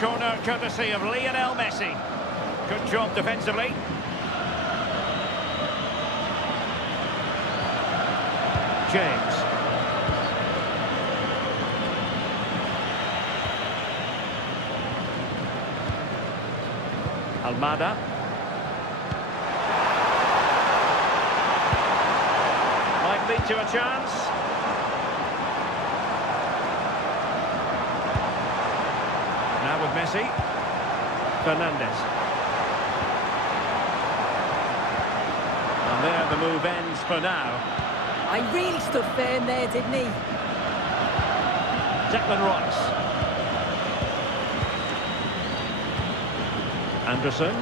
corner courtesy of Lionel Messi. Good job defensively. James. Almada. Might lead to a chance. Now with Messi. Fernandez. And there the move ends for now. I really stood firm there, didn't he? Declan Rice. Anderson.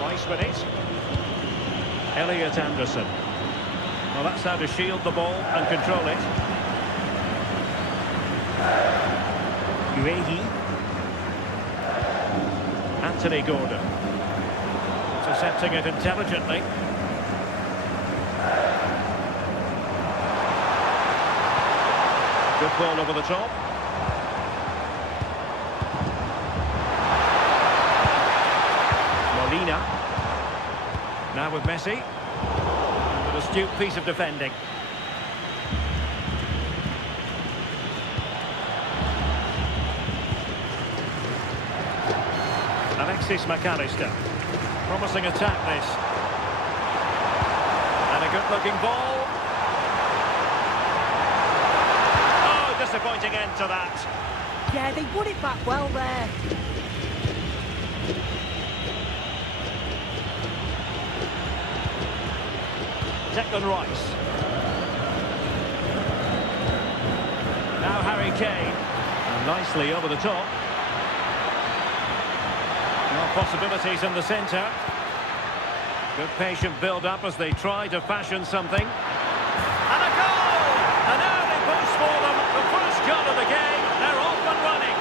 Rice with it. Elliot Anderson. Well, that's how to shield the ball and control it. Uehi. Anthony Gordon. Intercepting it intelligently. Good ball over the top. Molina. Now with Messi. With a astute piece of defending. Alexis McAllister. Promising attack this. And a good-looking ball. Disappointing end to that. Yeah, they won it back well there. Declan Rice. Now Harry Kane. And nicely over the top. More possibilities in the centre. Good patient build-up as they try to fashion something. And a goal! An early boost for them. The first goal of the game. They're off and running.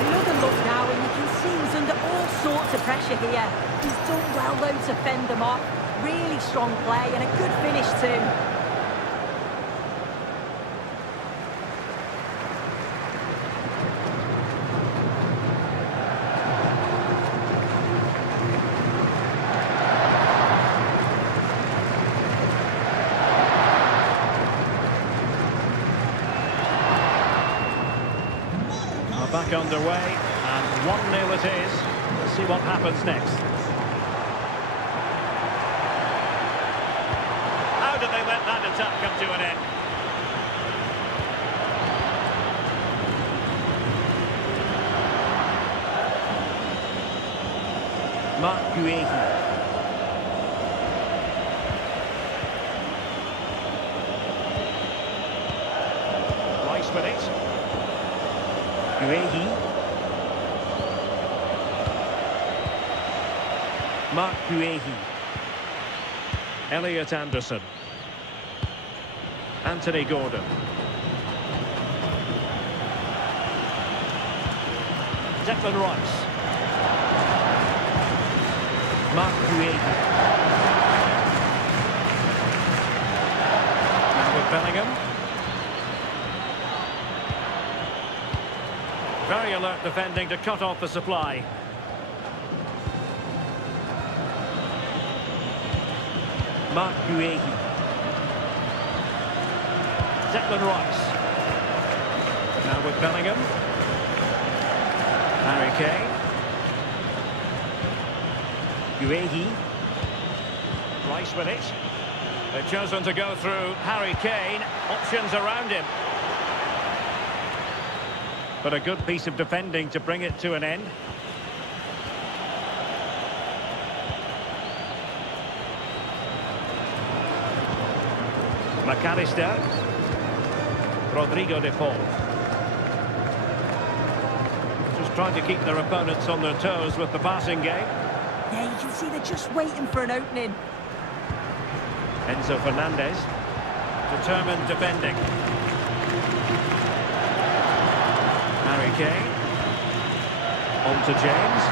Another look now, and you can see he's under all sorts of pressure here. He's done well, though, to fend them off. Really strong play and a good finish, too. Back underway, and 1-0 it is. Let's see what happens next. How did they let that attack come to an end? Mark Guehi. Rice with it. Uehi. Mark Uehi. Elliot Anderson. Anthony Gordon. Declan Rice. Mark Uehi. Now with Bellingham. Very alert defending to cut off the supply. Mark Guehi. Declan Rice. Now with Bellingham. Harry Kane. Guehi. Rice with it. They've chosen to go through Harry Kane. Options around him. But a good piece of defending to bring it to an end. McAllister. Rodrigo de Paul. Just trying to keep their opponents on their toes with the passing game. Yeah, you can see they're just waiting for an opening. Enzo Fernandez. Determined defending. Harry Kane. On to James.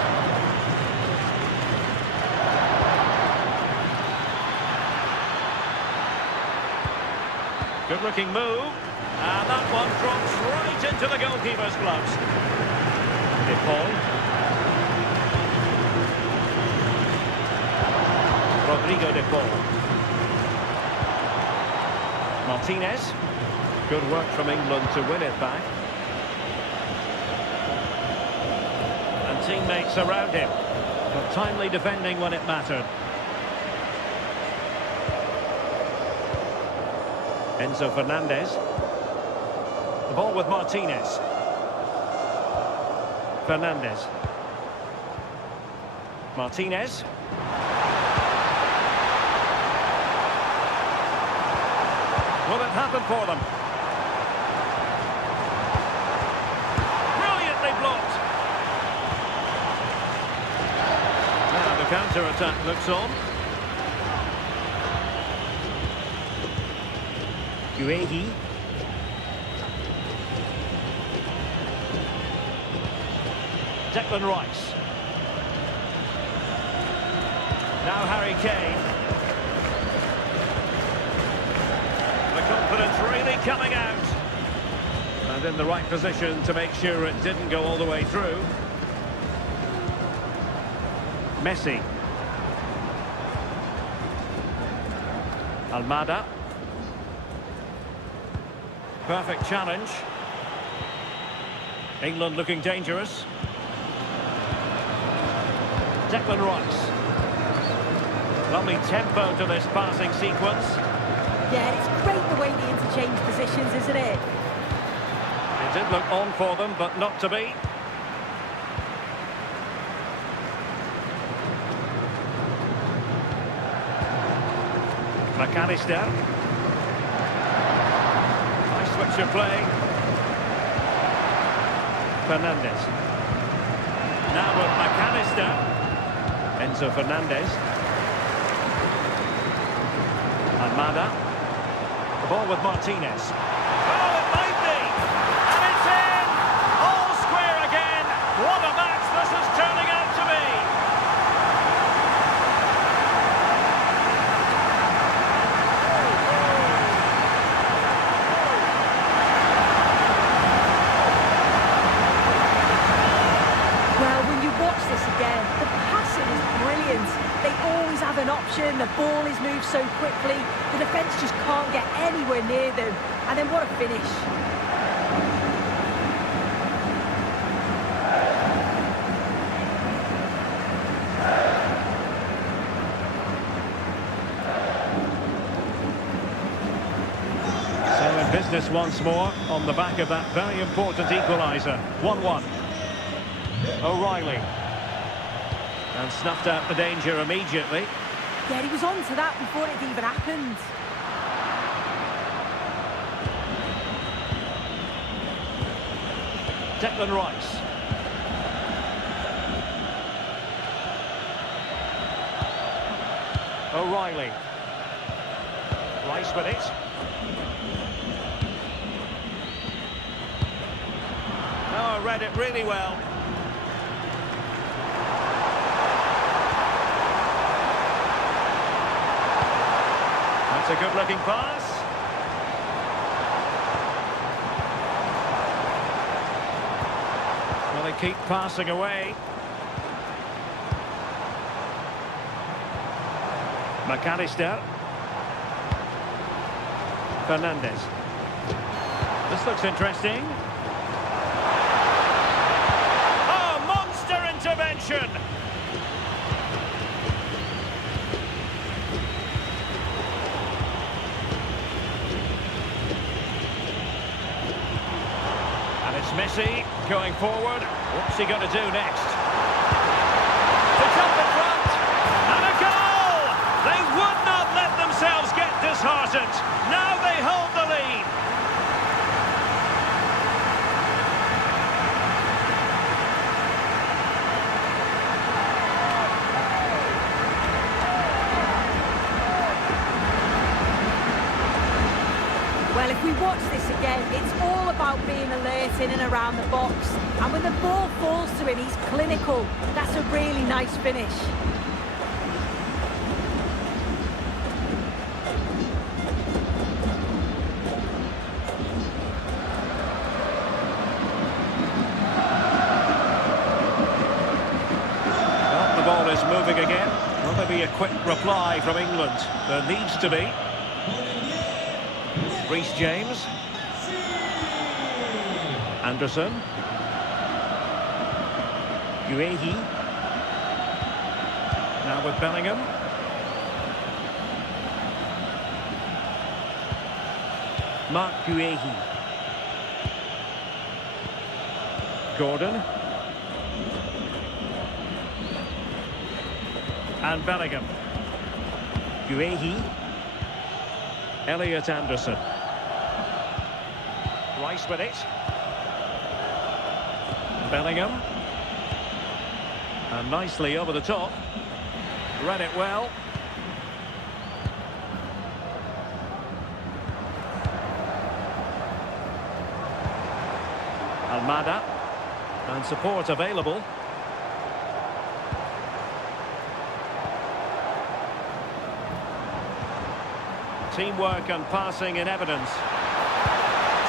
Good looking move. And that one drops right into the goalkeeper's gloves. De Paul. Rodrigo De Paul. Martinez. Good work from England to win it back. And teammates around him. But timely defending when it mattered. Enzo Fernandez. The ball with Martinez. Fernandez. Martinez. Will it happen for them? Brilliantly blocked. Now the counter-attack looks on. Guehi. Declan Rice. Now Harry Kane. The confidence really coming out. And in the right position to make sure it didn't go all the way through. Messi. Almada. Perfect challenge. England looking dangerous. Declan Rice. Lovely tempo to this passing sequence. Yeah, it's great the way they interchange positions, isn't it? It did look on for them, but not to be. McAllister. Nice switch of play. Fernandez. Now with McAllister. Enzo Fernandez. Almada. The ball with Martinez. Oh, it might be! And it's in! All square again! What a match this is turning out to be! Well, when you watch this again, the passing is brilliant. They always have an option, the ball is moved so quickly, the defence just can't get anywhere near them. And then what a finish. So in business once more, on the back of that very important equaliser. 1-1. O'Reilly. And snuffed out the danger immediately. Yeah, he was on to that before it even happened. Declan Rice. O'Reilly. Rice with it. Oh, read it really well. That's a good-looking pass. Well, they keep passing away. McAllister. Fernandez. This looks interesting. Oh, monster intervention! And it's Messi going forward. What's he going to do next? To jump in front. And a goal! They would not let themselves get disheartened. Now they hold the lead. Well, if if we watch this again, it's all about being alert in and around the box. And when the ball falls to him, he's clinical. That's a really nice finish. Well, the ball is moving again. Will there be a quick reply from England? There needs to be. Reece James. Anderson. Guehi. Now with Bellingham. Mark Guehi. Gordon. And Bellingham. Guehi. Elliot Anderson. Rice with it. Bellingham. And nicely over the top. Read it well. Almada. And support available. Teamwork and passing in evidence.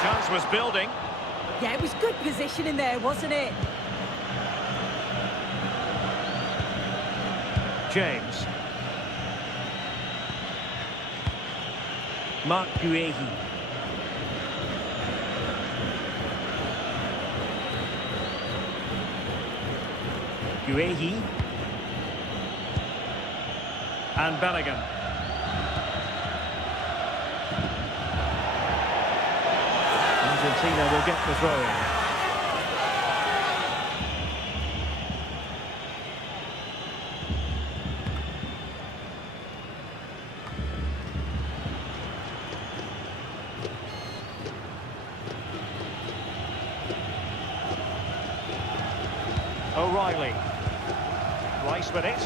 Chance was building. Yeah, it was good positioning there, wasn't it? James. Mark Guehi. Guehi. And Bellingham. Argentina will get the throw-in. O'Reilly. Rice with it.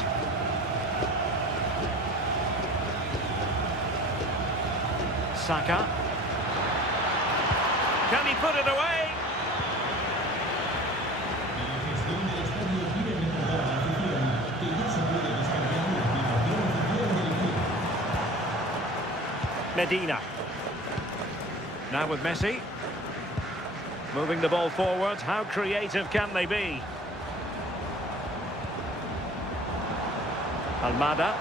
Saka. Can he put it away? Medina. Now with Messi. Moving the ball forward. How creative can they be? Almada.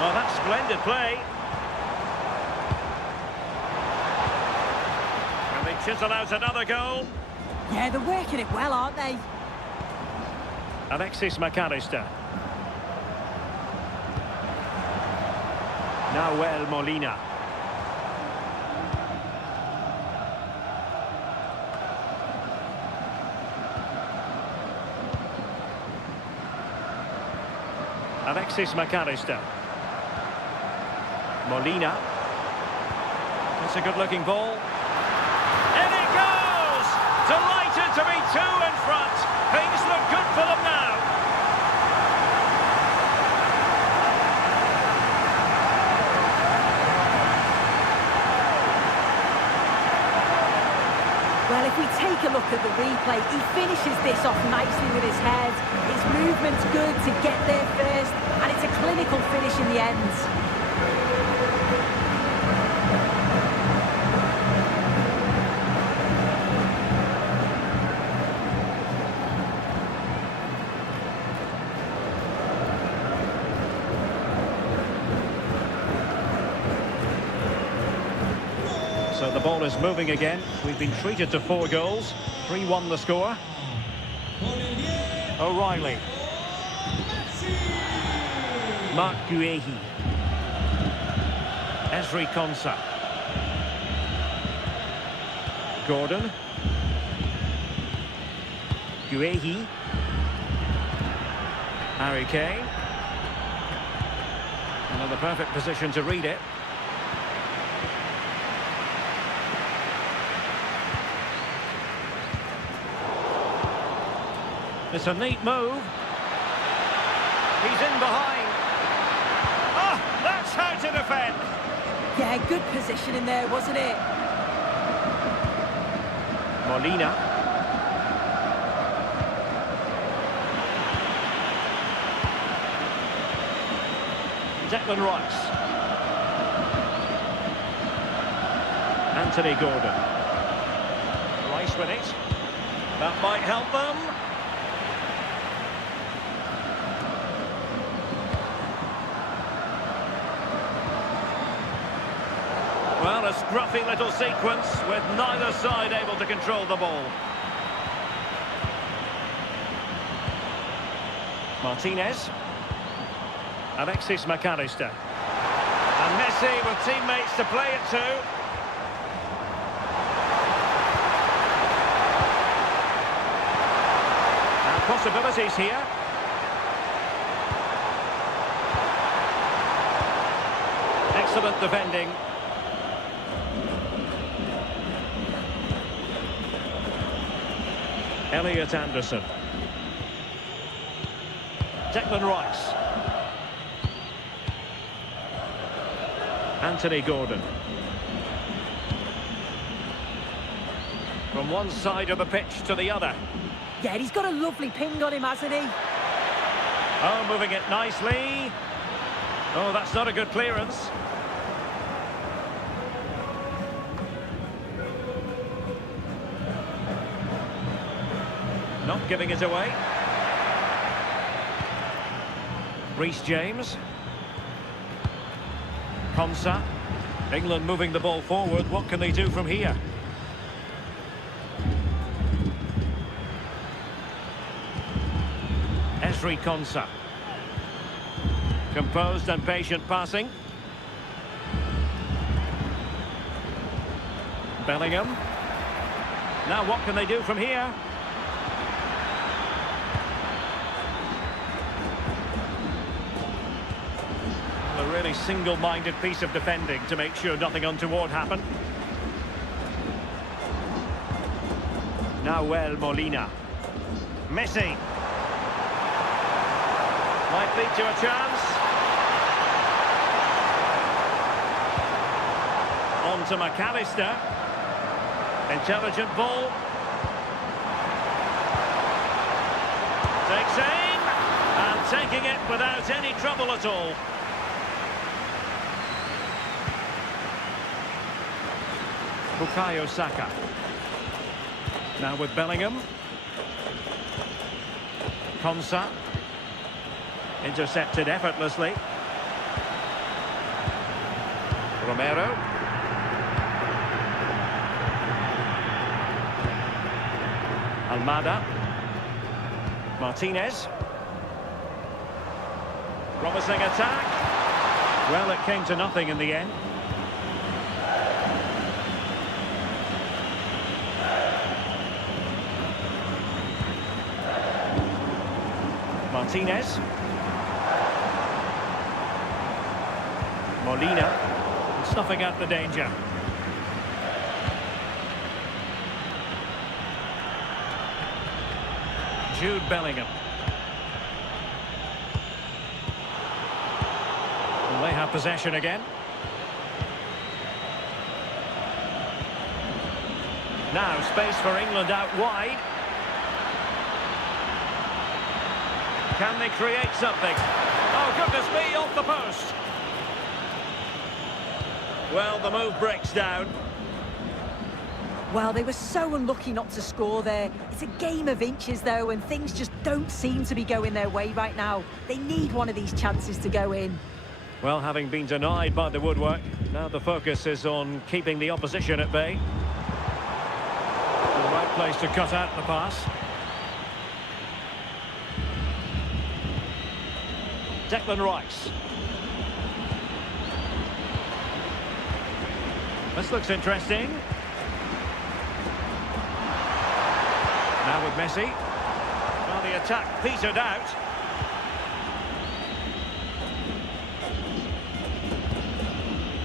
Well, that's splendid play. Can they chisel out another goal? Yeah, they're working it well, aren't they? Alexis McAllister. Nahuel Molina. Alexis McAllister. Molina. That's a good-looking ball. In it goes! Delighted to be two in front. Things look good for them now. Well, if we take a look at the replay, he finishes this off nicely with his head. His movement's good to get there first, and it's a clinical finish in the end. So the ball is moving again. We've been treated to 4 goals. 3-1 the score. O'Reilly. Mark Guehi. Ezri Konsa. Gordon. Guehi. Harry Kane. Another perfect position to read it. It's a neat move. He's in behind. to defend. Yeah, good position in there, wasn't it? Molina. Declan Rice. Anthony Gordon. Rice with it. That might help them. Well, a scruffy little sequence with neither side able to control the ball. Martinez. Alexis McAllister. And Messi with teammates to play it to. And possibilities here. Excellent defending. Elliot Anderson. Declan Rice. Anthony Gordon. From one side of the pitch to the other. Yeah, he's got a lovely ping on him, hasn't he? Oh, moving it nicely. Oh, that's not a good clearance. Not giving it away. Reece James. Konsa. England moving the ball forward. What can they do from here? Esri Konsa. Composed and patient passing. Bellingham. Now what can they do from here? A really single-minded piece of defending to make sure nothing untoward happened. Nahuel Molina. Messi. Might lead to a chance. On to McAllister. Intelligent ball. Takes aim. And taking it without any trouble at all. Bukayo Saka. Now with Bellingham. Konsa. Intercepted effortlessly. Romero. Almada. Martinez. Promising attack. Well, it came to nothing in the end. Martinez. Molina. Snuffing out the danger. Jude Bellingham. And they have possession again. Now space for England out wide. Can they create something? Oh, goodness me, off the post. Well, the move breaks down. Well, they were so unlucky not to score there. It's a game of inches, though, and things just don't seem to be going their way right now. They need one of these chances to go in. Well, having been denied by the woodwork, now the focus is on keeping the opposition at bay. The right place to cut out the pass. Declan Rice. This looks interesting. Now with Messi. Well, the attack petered out.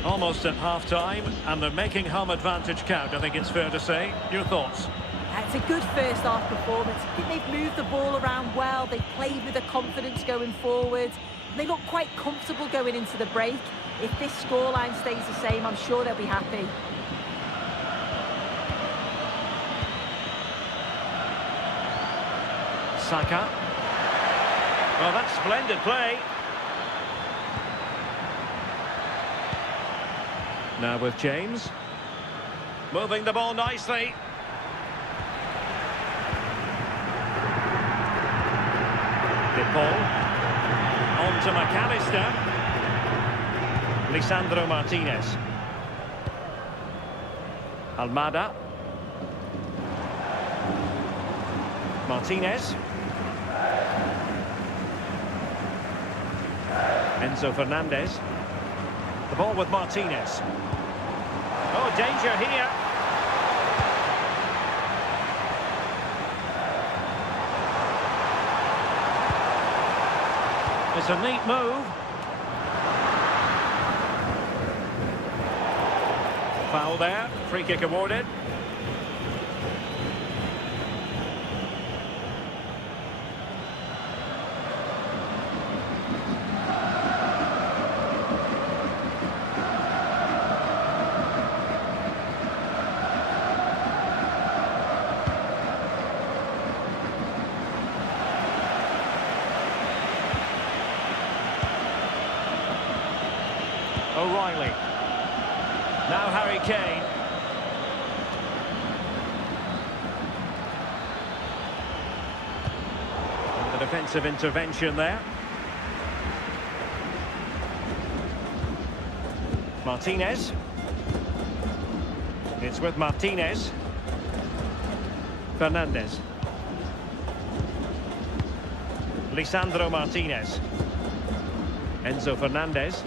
Almost at half-time, and they're making home advantage count, I think it's fair to say. Your thoughts? It's a good first-half performance. I think they've moved the ball around well. They've played with the confidence going forward. They look quite comfortable going into the break. If this scoreline stays the same, I'm sure they'll be happy. Saka. Well, that's splendid play. Now with James. Moving the ball nicely. Paul. On to McAllister. Lisandro Martinez. Almada. Martinez. Enzo Fernandez. The ball with Martinez. Oh, danger here. It's a neat move. Foul there. Free kick awarded. O'Reilly. Now Harry Kane. And the defensive intervention there. Martinez. It's with Martinez. Fernandez. Lisandro Martinez. Enzo Fernandez.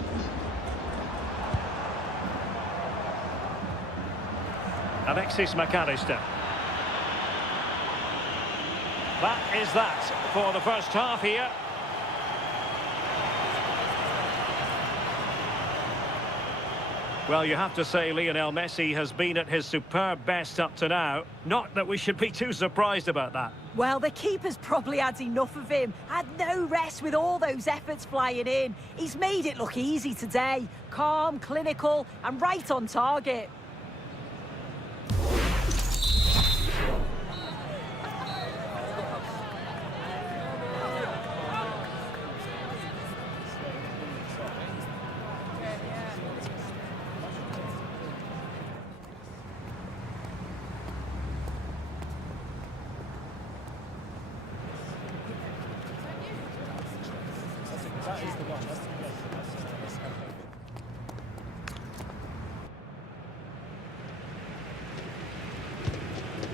Alexis McAllister. That is that for the first half here. Well, you have to say Lionel Messi has been at his superb best up to now. Not that we should be too surprised about that. Well, the keeper's probably had enough of him. Had no rest with all those efforts flying in. He's made it look easy today. Calm, clinical, and right on target.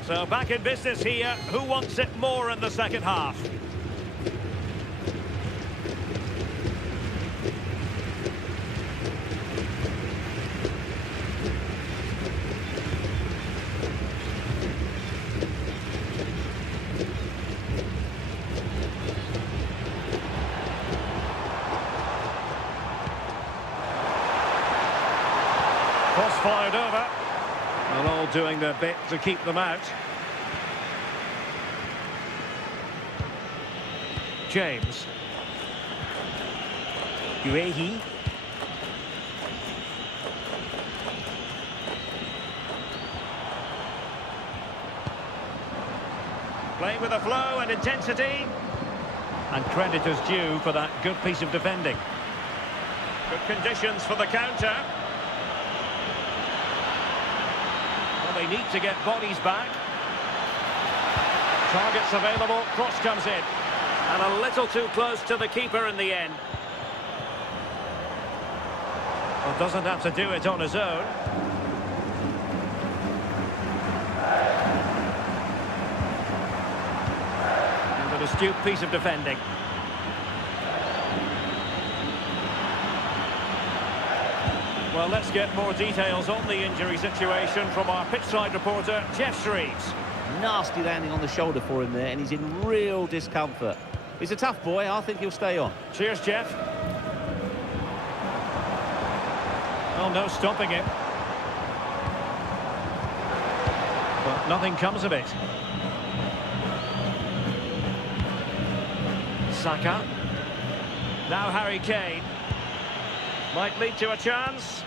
So back in business here. Who wants it more in the second half? Cross fired over. And all doing their bit to keep them out. James. Guehi. Playing with a flow and intensity. And credit is due for that good piece of defending. Good conditions for the counter. They need to get bodies back. Targets available, cross comes in. And a little too close to the keeper in the end. Well, doesn't have to do it on his own. And an astute piece of defending. Well, let's get more details on the injury situation from our pitchside reporter, Jeff Shreves. Nasty landing on the shoulder for him there, and he's in real discomfort. He's a tough boy. I think he'll stay on. Cheers, Jeff. Oh, no stopping him. But nothing comes of it. Saka. Now Harry Kane. Might lead to a chance.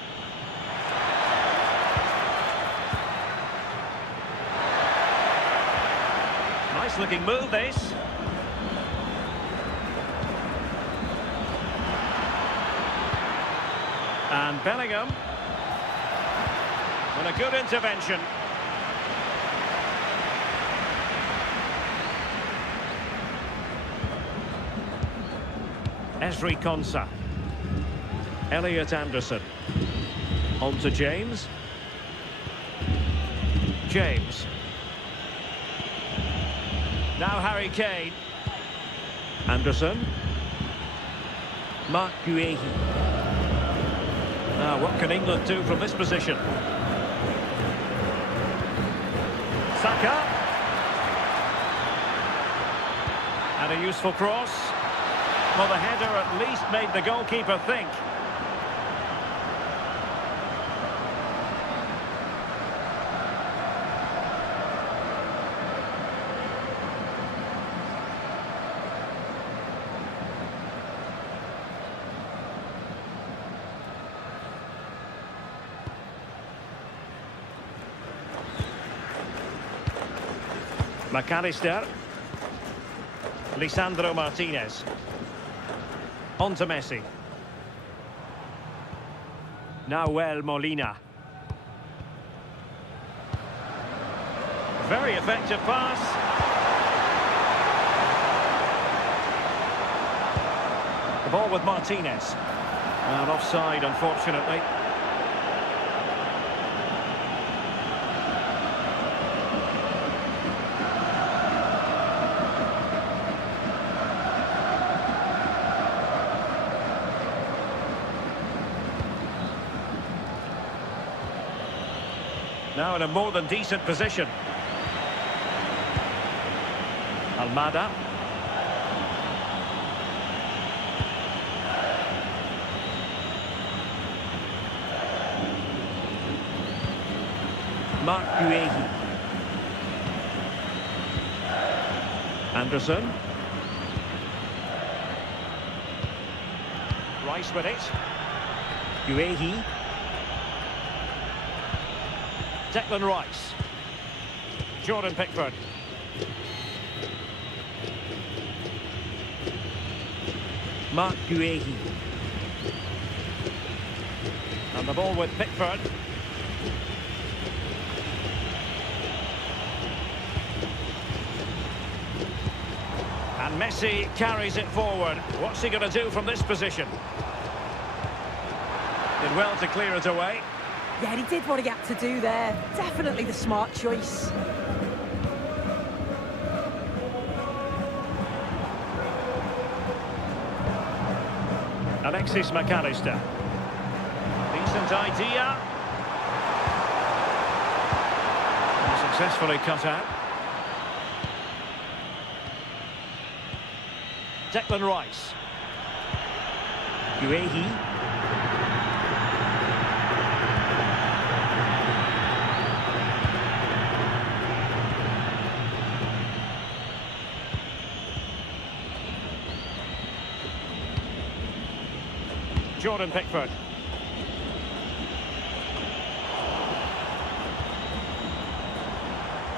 Nice looking move, this. And Bellingham. And a good intervention. Esri Konsa. Elliot Anderson. On to James. James. Now Harry Kane. Anderson. Mark Guehi. Now what can England do from this position? Saka. And a useful cross. Well, the header at least made the goalkeeper think. McAllister. Lisandro Martinez. On to Messi. Nahuel Molina. Very effective pass. The ball with Martinez. And offside, unfortunately. Now in a more than decent position. Almada. Mark Guehi. Anderson. Rice with it. Guehi. Declan Rice. Jordan Pickford. Mark Guehi. And the ball with Pickford. And Messi carries it forward. What's he going to do from this position? Did well to clear it away. Yeah, he did what he had to do there. Definitely the smart choice. Alexis McAllister. Decent idea. And successfully cut out. Declan Rice. Guehi. Jordan Pickford.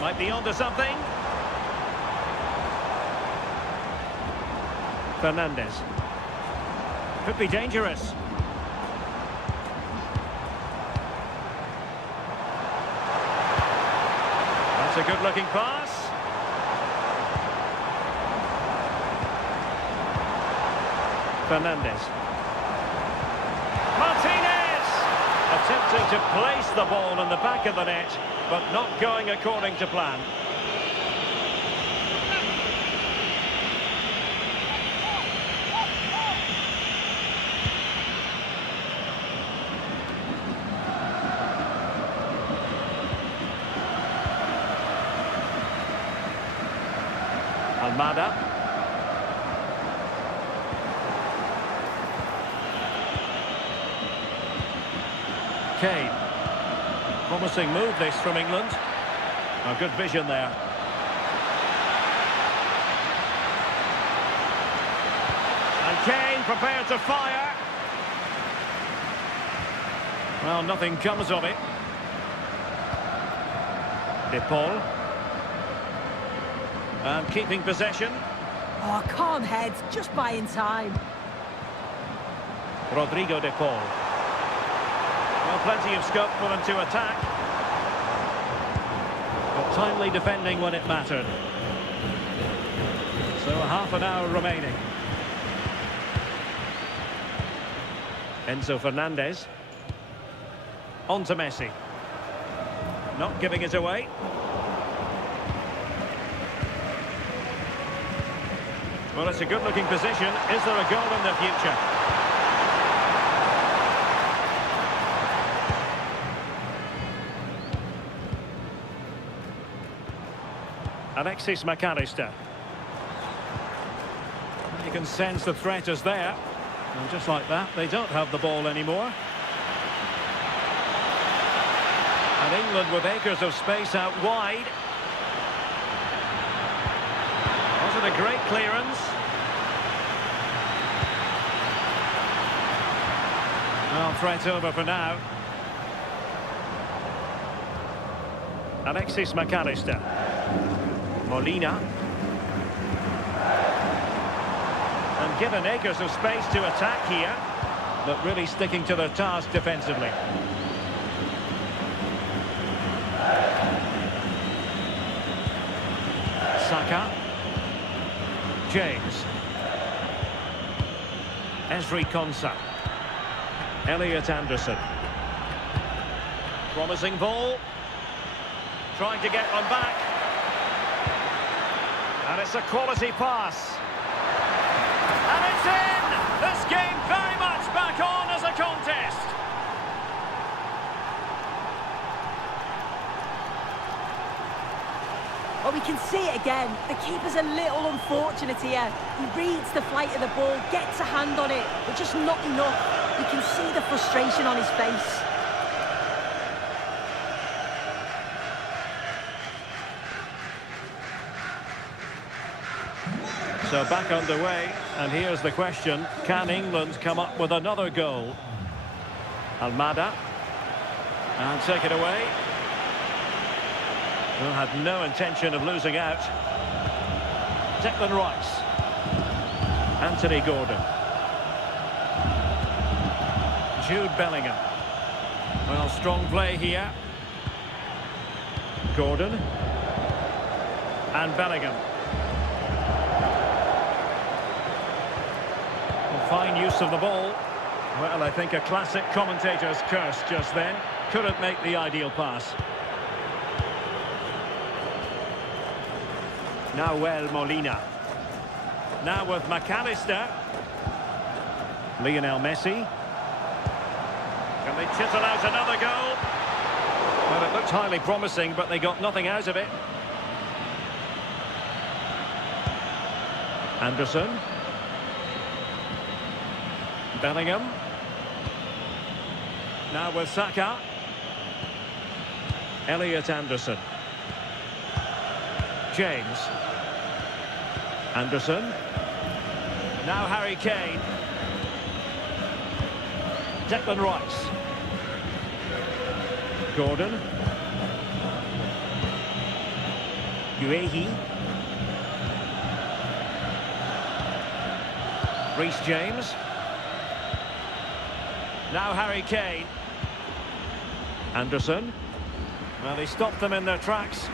Might be onto something. Fernandez. Could be dangerous. That's a good-looking pass. Fernandez. Martinez! Attempting to place the ball in the back of the net, but not going according to plan. Almada. Kane. Promising move this from England. A good vision there. And Kane prepared to fire. Well, nothing comes of it. De Paul. And keeping possession. Oh, calm heads, just buying time. Rodrigo De Paul. Well, plenty of scope for them to attack. But timely defending when it mattered. So half an hour remaining. Enzo Fernandez. On to Messi. Not giving it away. Well, it's a good-looking position. Is there a goal in the future? Alexis McAllister. You can sense the threat is there. And just like that, they don't have the ball anymore. And England with acres of space out wide. Was it a great clearance? Well, threat over for now. Alexis McAllister. Molina. And given acres of space to attack here, but really sticking to their task defensively. Saka. James. Ezri Konsa. Elliot Anderson. Promising ball. Trying to get one back. And it's a quality pass. And it's in! This game very much back on as a contest. Well, we can see it again. The keeper's a little unfortunate here. He reads the flight of the ball, gets a hand on it, but just not enough. You can see the frustration on his face. So back underway, and here's the question. Can England come up with another goal? Almada. And take it away. Well, had no intention of losing out. Declan Rice. Anthony Gordon. Jude Bellingham. Well, strong play here. Gordon. And Bellingham. Well, fine use of the ball. Well, I think a classic commentator's curse just then. Couldn't make the ideal pass. Nahuel Molina. Now with McAllister. Lionel Messi. Can they chisel out another goal? Well, it looked highly promising, but they got nothing out of it. Anderson. Bellingham. Now with Saka. Elliot Anderson. James. Anderson. Now Harry Kane. Declan Rice. Gordon. Guehi. Reece James. Now Harry Kane. Anderson. Well, they stopped them in their tracks.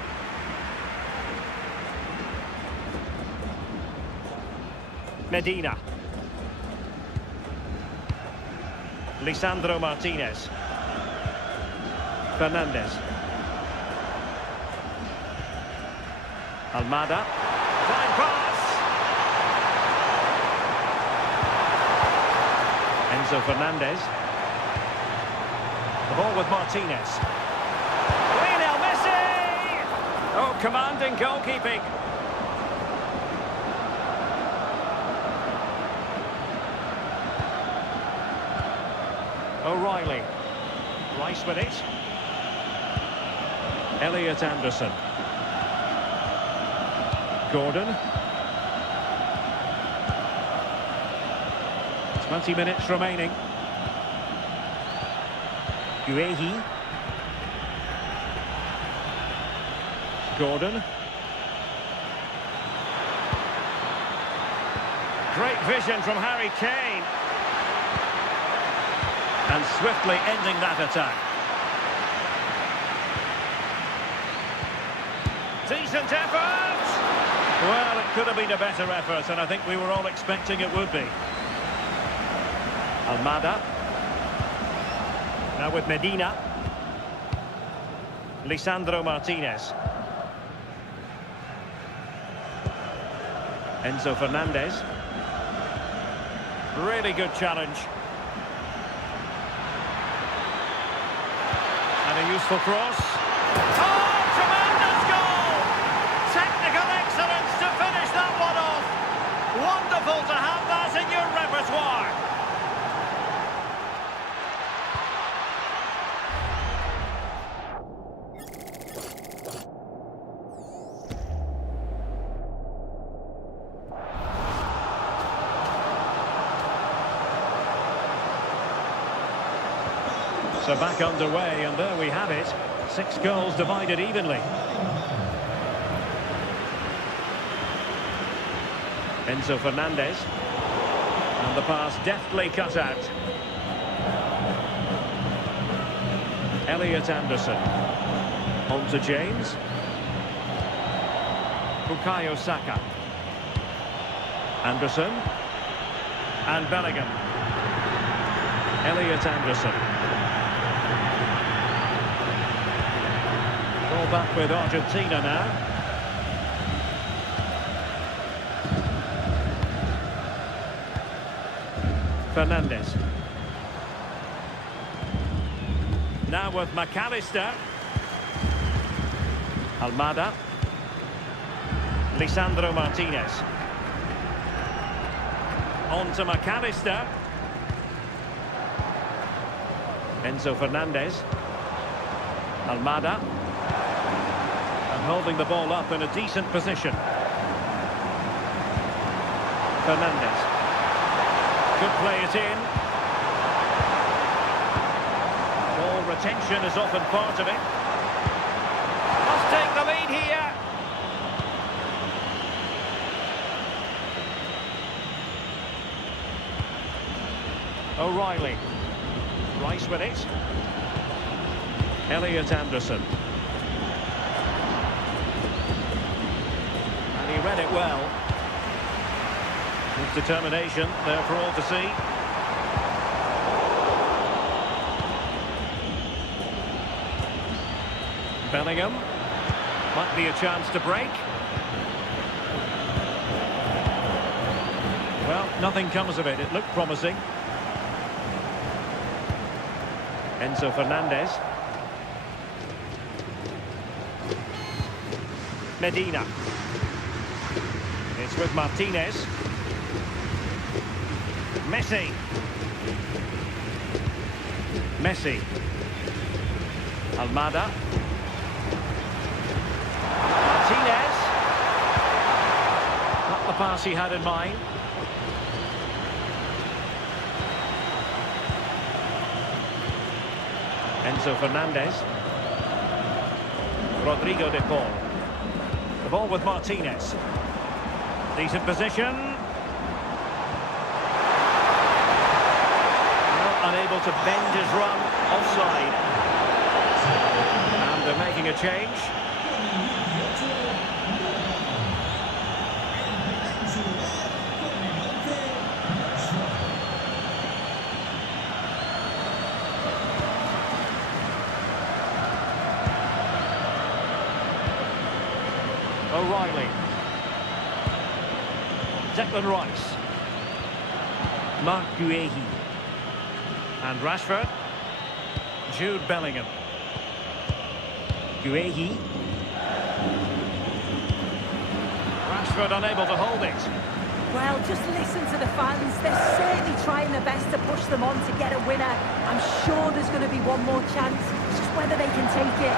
Medina. Lisandro Martinez. Fernandez. Almada. Fine pass. Enzo Fernandez. The ball with Martinez. Lionel Messi! Oh, commanding goalkeeping. O'Reilly. Rice with it. Elliot Anderson. Gordon. 20 minutes remaining. Guehi. Gordon. Great vision from Harry Kane. And swiftly ending that attack. Decent effort! Well, it could have been a better effort, and I think we were all expecting it would be. Almada. Now with Medina. Lisandro Martinez. Enzo Fernandez. Really good challenge. And a useful cross. Oh, tremendous goal! Technical excellence to finish that one off. Wonderful to have that in your repertoire. So back underway, and there we have it. 6 goals divided evenly. Enzo Fernandez. And the pass deftly cut out. Elliot Anderson. On to James. Bukayo Saka. Anderson. And Bellingham. Elliot Anderson. Ball back with Argentina now. Fernandez. Now with McAllister. Almada. Lisandro Martinez. On to McAllister. Enzo Fernandez. Almada. And holding the ball up in a decent position. Fernandez. Could play it in. Ball retention is often part of it. Must take the lead here. O'Reilly. Rice with it. Elliot Anderson. And he read it well. With determination there for all to see. Bellingham. Might be a chance to break. Well, nothing comes of it. It looked promising. Enzo Fernandez. Medina. It's with Martinez. Messi. Messi. Almada. Martinez. Not the pass he had in mind. Enzo Fernandez. Rodrigo de Paul. The ball with Martinez. Decent position. Well, unable to bend his run. Offside. And they're making a change. O'Reilly. Declan Rice. Mark Guehi. And Rashford. Jude Bellingham. Guehi. Rashford unable to hold it. Well, just listen to the fans. They're certainly trying their best to push them on to get a winner. I'm sure there's going to be one more chance. It's just whether they can take it.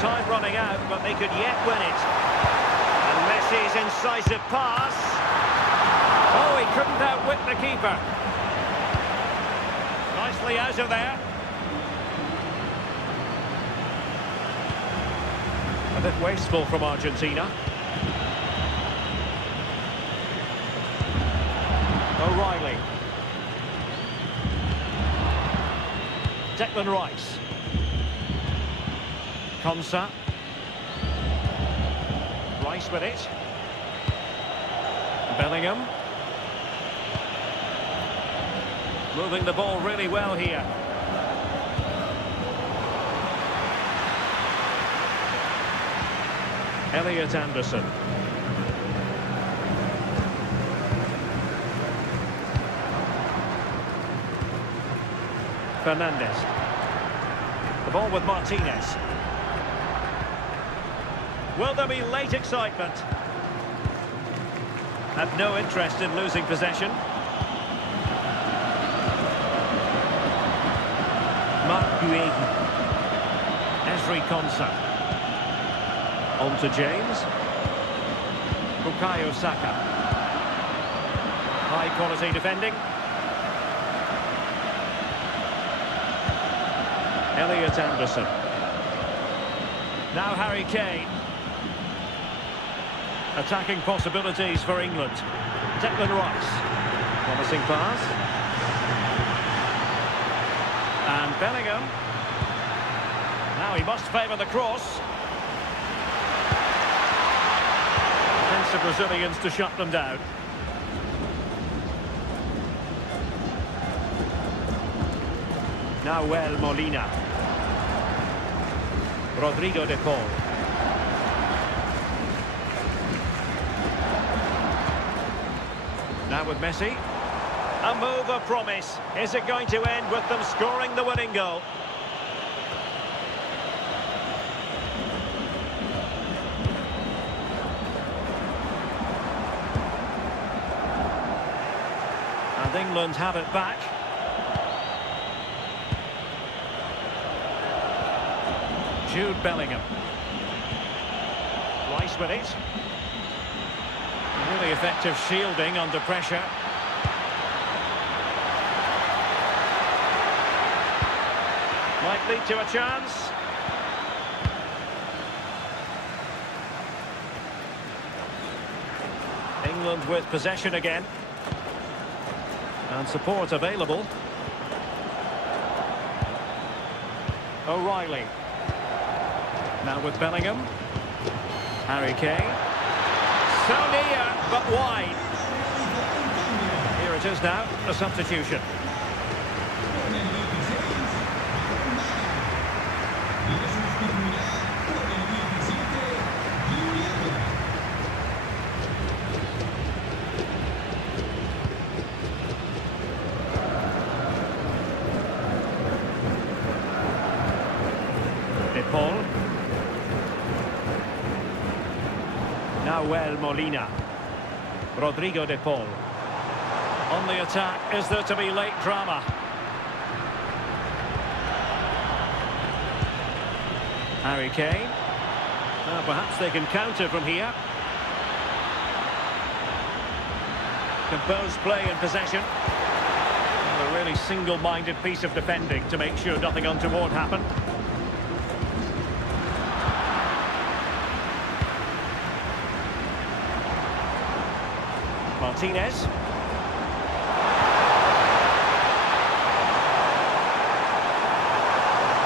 Time running out, but they could yet win it. And Messi's incisive pass. Oh, he couldn't outwit the keeper. Nicely out of there. A bit wasteful from Argentina. O'Reilly. Declan Rice. Konsa. Rice with it. Bellingham. Moving the ball really well here. Elliot Anderson. Fernandez. The ball with Martinez. Will there be late excitement? Have no interest in losing possession. Mark Guehi. Ezri Konsa. On to James. Bukayo Saka. High quality defending. Elliot Anderson. Now Harry Kane. Attacking possibilities for England. Declan Rice. Promising pass. And Bellingham. Now he must favour the cross. Defensive Brazilians to shut them down. Nahuel Molina. Rodrigo de Paul. Now with Messi. A move of promise. Is it going to end with them scoring the winning goal? And England have it back. Jude Bellingham. Rice with it. Really effective shielding under pressure. Might lead to a chance. England with possession again. And support available. O'Reilly. Now with Bellingham. Harry Kane. So near, but wide. Here it is now, a substitution. De Paul. Nahuel Molina. Rodrigo de Paul. On the attack, is there to be late drama? Harry Kane. Perhaps they can counter from here. Composed play in possession. And a really single-minded piece of defending to make sure nothing untoward happened. Martinez.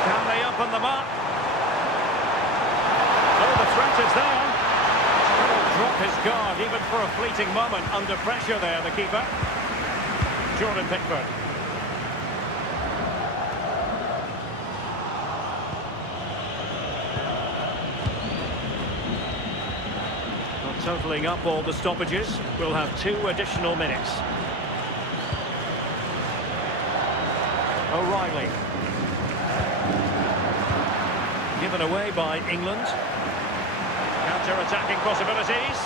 Can they open them up? Oh, the threat is there. Couldn't drop his guard even for a fleeting moment under pressure there, the keeper. Jordan Pickford. Totalling up all the stoppages, we'll have 2 additional minutes. O'Reilly. Given away by England. Counter-attacking possibilities.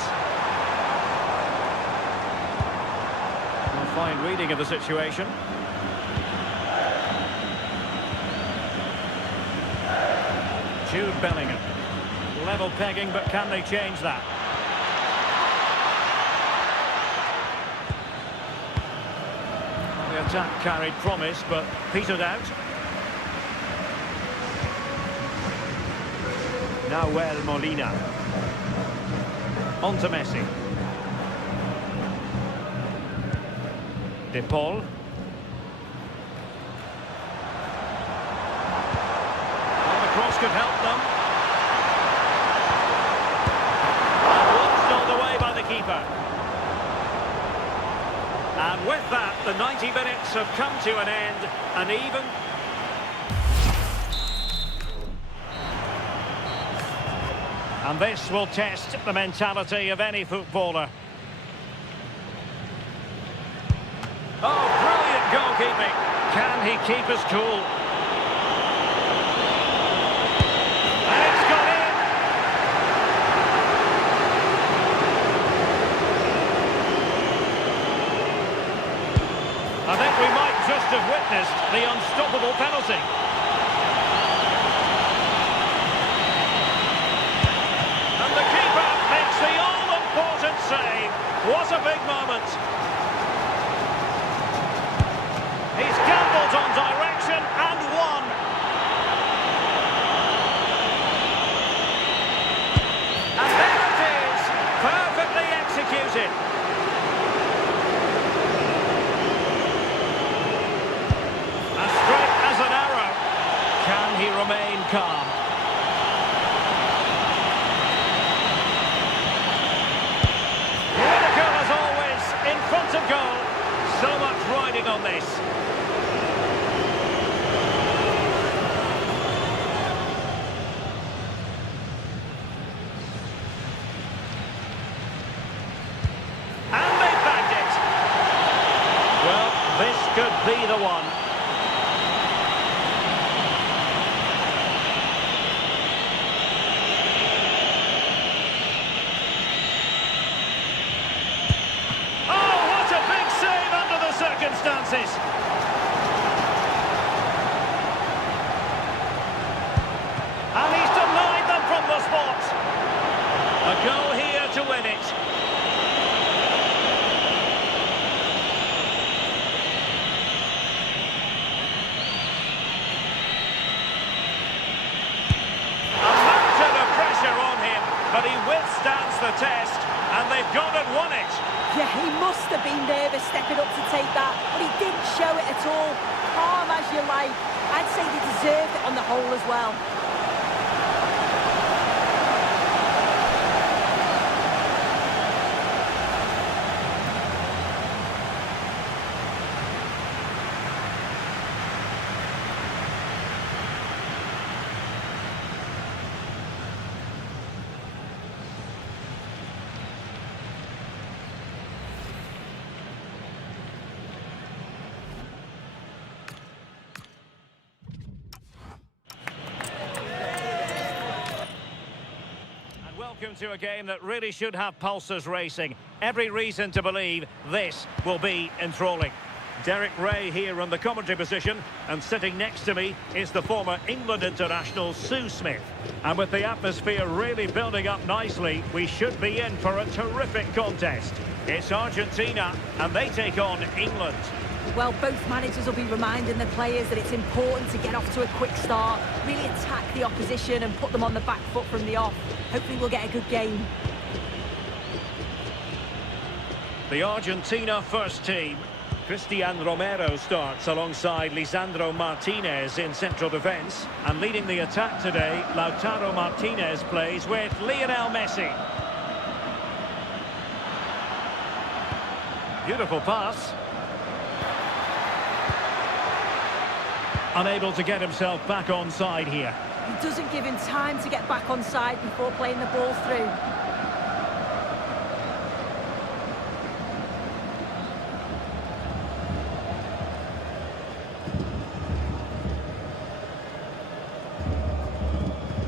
A fine reading of the situation. Jude Bellingham. Level pegging, but can they change that? attack carried promise, but petered out. Nahuel Molina. On to Messi. De Paul. Well, the cross could help them. And blocked all the way by the keeper. And with that, the 90 minutes have come to an end, and even... And this will test the mentality of any footballer. Oh, brilliant goalkeeping. Can he keep his cool? And it's gone in. I think we might just have witnessed the unstoppable penalty. And the keeper makes the all-important save. What a big moment. He's gambled on direction and won. And there it is, perfectly executed. As straight as an arrow. Can he remain calm? Critical as always, in front of goal. So much riding on this. And they bagged it. Well, this could be the one. Oh, what a big save under the circumstances. And he's denied them from the spot. A goal here to win it. A mountain of pressure on him, but he withstands the test, and they've gone and won it. Yeah, he must have been nervous stepping up to take that, but he didn't show it at all. Calm as you like. I'd say they deserved it on the whole as well. Welcome to a game that really should have pulses racing. Every reason to believe this will be enthralling. Derek Ray here on the commentary position, and sitting next to me is the former England international Sue Smith. And with the atmosphere really building up nicely, we should be in for a terrific contest. It's Argentina, and they take on England. Well, both managers will be reminding the players that it's important to get off to a quick start, really attack the opposition and put them on the back foot from the off. Hopefully we'll get a good game. The Argentina first team. Cristian Romero starts alongside Lisandro Martinez in central defence. And leading the attack today, Lautaro Martinez plays with Lionel Messi. Beautiful pass. Unable to get himself back on side here. He doesn't give him time to get back on side before playing the ball through.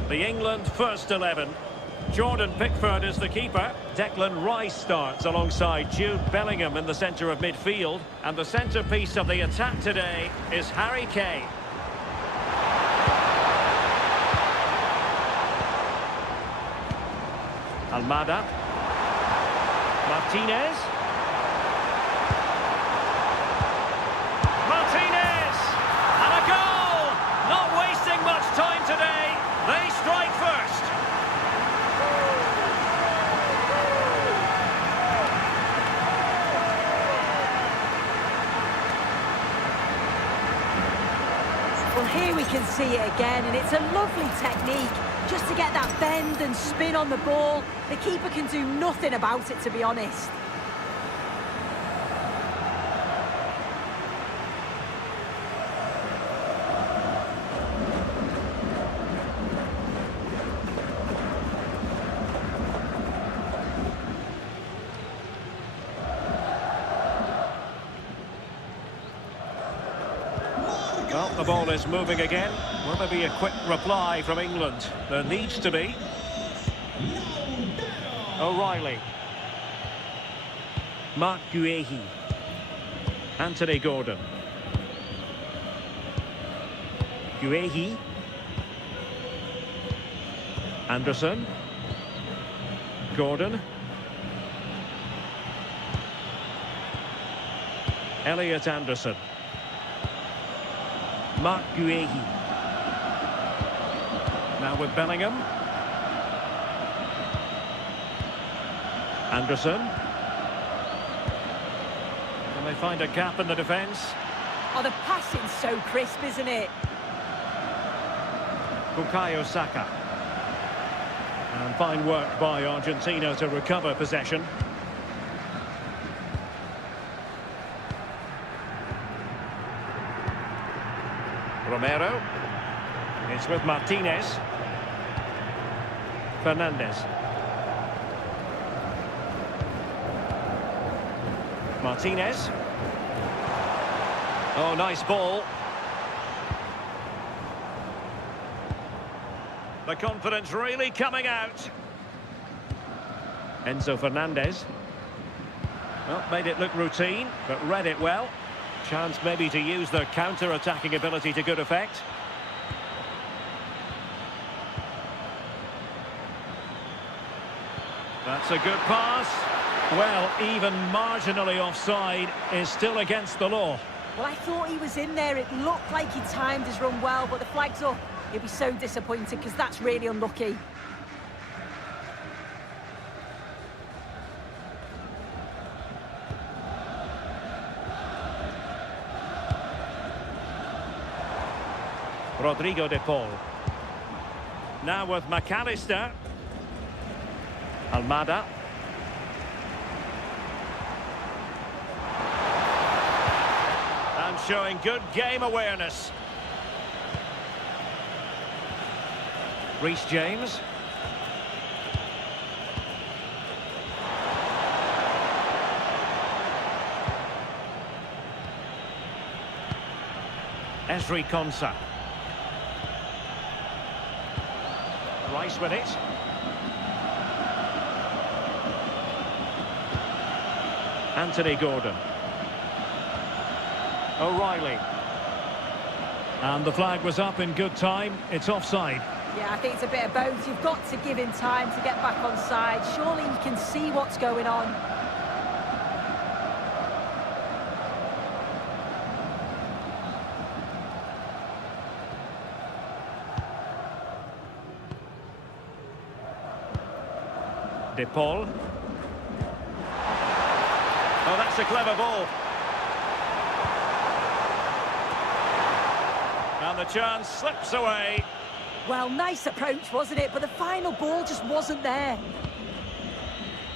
The England first 11. Jordan Pickford is the keeper. Declan Rice starts alongside Jude Bellingham in the centre of midfield. And the centrepiece of the attack today is Harry Kane. Almada. Martinez. Well, here we can see it again, and it's a lovely technique. Just to get that bend and spin on the ball, the keeper can do nothing about it, to be honest. Well, the ball is moving again. Will there be a quick reply from England? There needs to be. O'Reilly. Mark Guehi. Anthony Gordon. Guehi. Anderson. Gordon. Elliot Anderson. Mark Guehi. Now with Bellingham. Anderson. Can they find a gap in the defence? Oh, the passing's so crisp, isn't it? Bukayo Saka. And fine work by Argentina to recover possession. Romero. It's with Martinez. Fernandez. Martinez. Oh, nice ball. The confidence really coming out. Enzo Fernandez. Well, made it look routine, but read it well. Chance maybe to use their counter-attacking ability to good effect. That's a good pass. Well, even marginally offside is still against the law. Well, I thought he was in there. It looked like he timed his run well, but the flag's up. He'll be so disappointed because that's really unlucky. Rodrigo de Paul. Now with McAllister. Almada. And showing good game awareness. Reece James. Ezri Konsa. Rice with it. Anthony Gordon. O'Reilly. And the flag was up in good time. It's offside. Yeah, I think it's a bit of both. You've got to give him time to get back on side. Surely he can see what's going on. De Paul. Oh, that's a clever ball. And the chance slips away. Well, nice approach, wasn't it? But the final ball just wasn't there.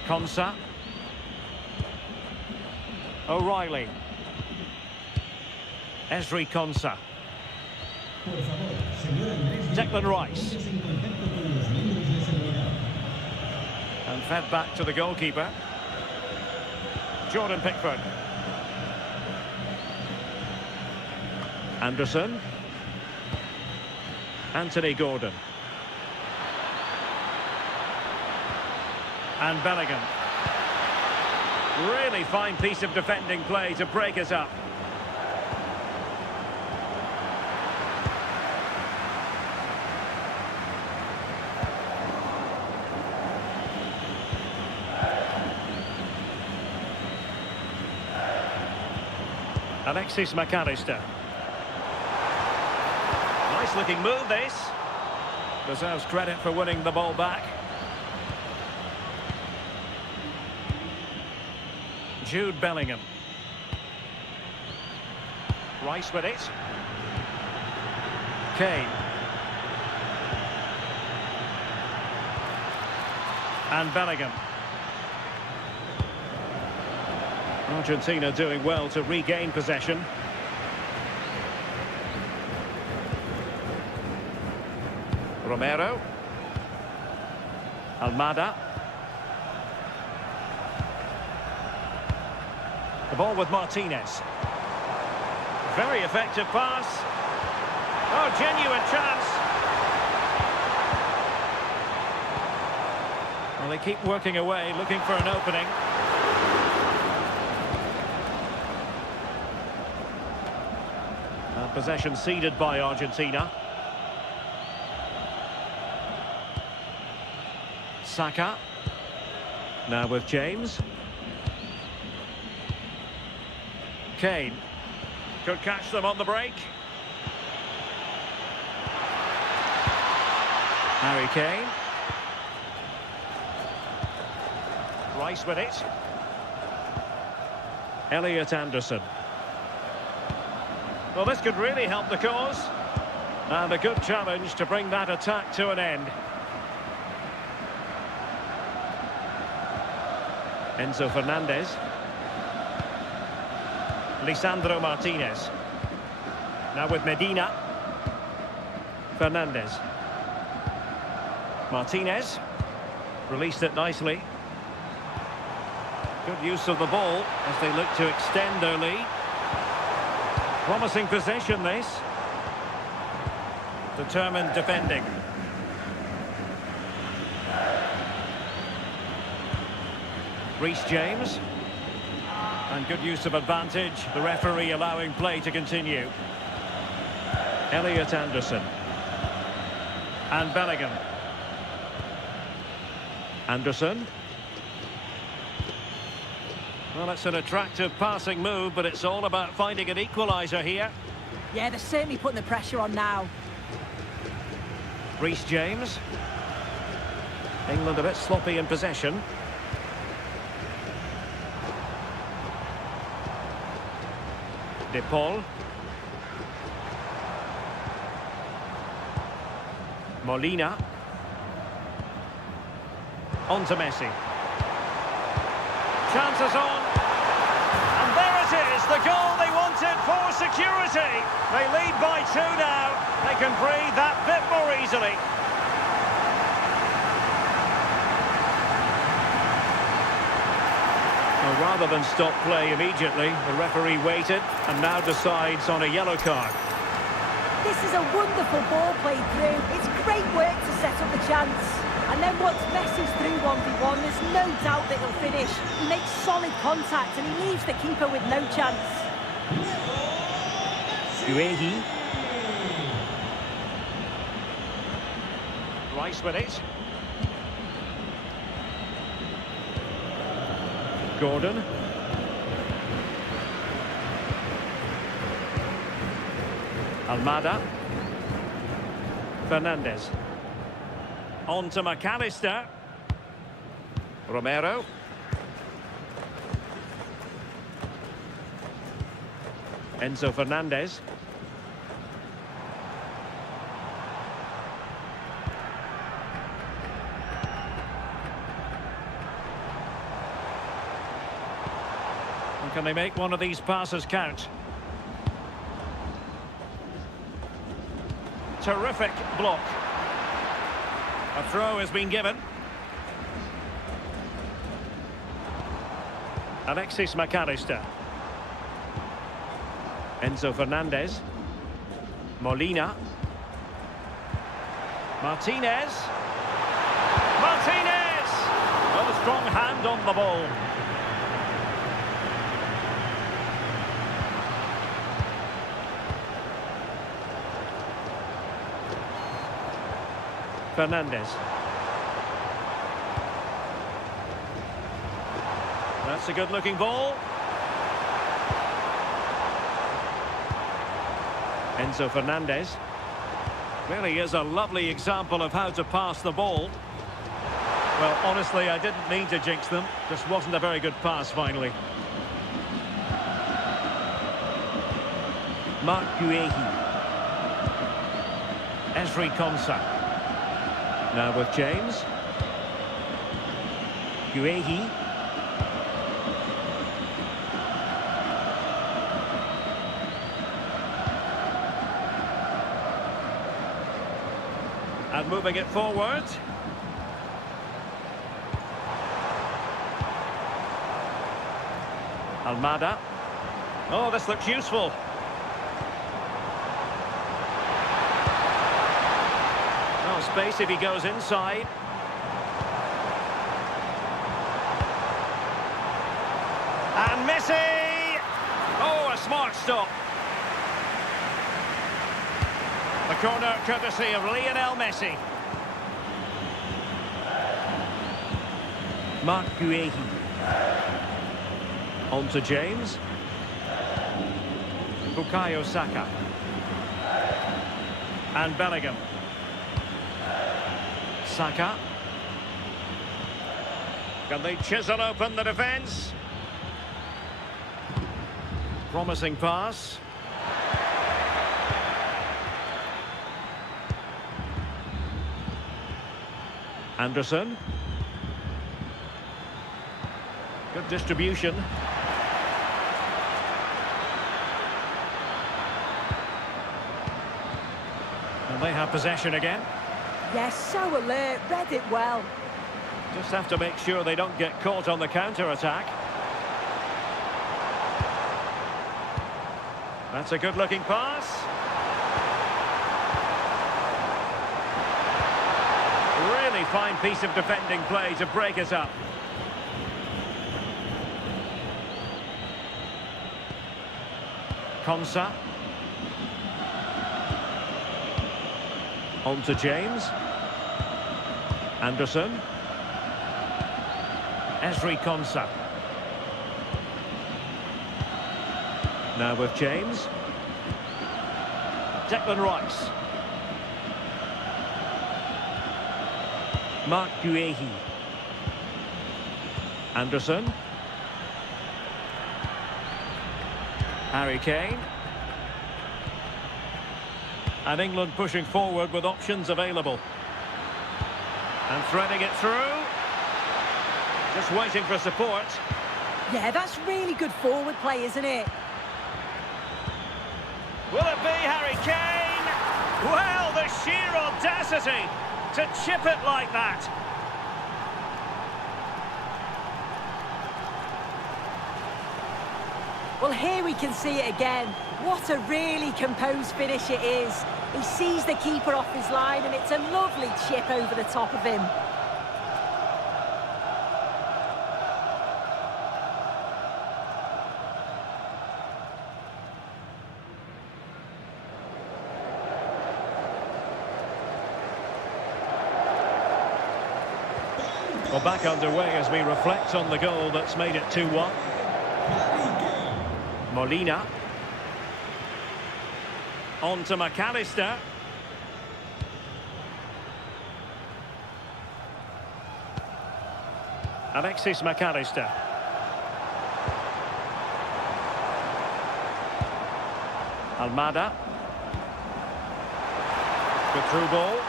Konsa. O'Reilly. Ezri Konsa. Declan Rice. And fed back to the goalkeeper. Jordan Pickford. Anderson. Anthony Gordon. And Bellingham. Really fine piece of defending play to break us up. Alexis McAllister. Nice looking move this. Deserves credit for winning the ball back. Jude Bellingham. Rice with it. Kane. And Bellingham. Argentina doing well to regain possession. Romero. Almada. The ball with Martinez. Very effective pass. Oh, genuine chance. Well, they keep working away, looking for an opening. Possession ceded by Argentina. Saka. Now with James. Kane. Could catch them on the break. Harry Kane. Rice with it. Elliot Anderson. Well, this could really help the cause. And a good challenge to bring that attack to an end. Enzo Fernandez. Lisandro Martinez. Now with Medina. Fernandez. Martinez. Released it nicely. Good use of the ball as they look to extend their lead. Promising possession, this. Determined defending. Reece James. And good use of advantage. The referee allowing play to continue. Elliot Anderson. And Bellingham. Anderson. Well, it's an attractive passing move, but it's all about finding an equaliser here. Yeah, they're certainly putting the pressure on now. Reece James. England a bit sloppy in possession. De Paul. Molina. On to Messi. Chances on. And there it is, the goal they wanted for security. They lead by 2 now. They can breathe that bit more easily. Well, rather than stop play immediately, the referee waited and now decides on a yellow card. This is a wonderful ball played through. It's great work to set up the chance. And then once Messi's through 1v1, there's no doubt that he'll finish. He makes solid contact and he leaves the keeper with no chance. Guehi. Rice with it. Gordon. Almada. Fernandez. On to McAllister. Romero. Enzo Fernandez. And can they make one of these passes count? Terrific block. A throw has been given. Alexis McAllister. Enzo Fernandez. Molina. Martinez. Martinez! Well, a strong hand on the ball. Fernandez. That's a good-looking ball. Enzo Fernandez. Really is a lovely example of how to pass the ball. Well, honestly, I didn't mean to jinx them. Just wasn't a very good pass, finally. Marc Guehi. Esri Konsa. Now with James. Guehi. And moving it forward. Almada. Oh, this looks useful. Oh, space if he goes inside. And Messi! Oh, a smart stop. The corner courtesy of Lionel Messi. Mark Guehi. On to James. Bukayo Saka. And Bellingham. Saka. Can they chisel open the defence? Promising pass. Anderson. Good distribution. And they have possession again. Yes, so alert, read it well. Just have to make sure they don't get caught on the counter-attack. That's a good-looking pass. Really fine piece of defending play to break us up. Konsa. On to James. Anderson. Esri Konsa. Now with James. Declan Rice. Mark Guehi. Anderson. Harry Kane. And England pushing forward with options available. And threading it through. Just waiting for support. Yeah, that's really good forward play, isn't it? Will it be Harry Kane? Well, the sheer audacity to chip it like that. Well, here we can see it again. What a really composed finish it is. He sees the keeper off his line and it's a lovely chip over the top of him. Well, back underway as we reflect on the goal that's made it 2-1. Molina. On to McAllister. Alexis McAllister. Almada. Good through ball.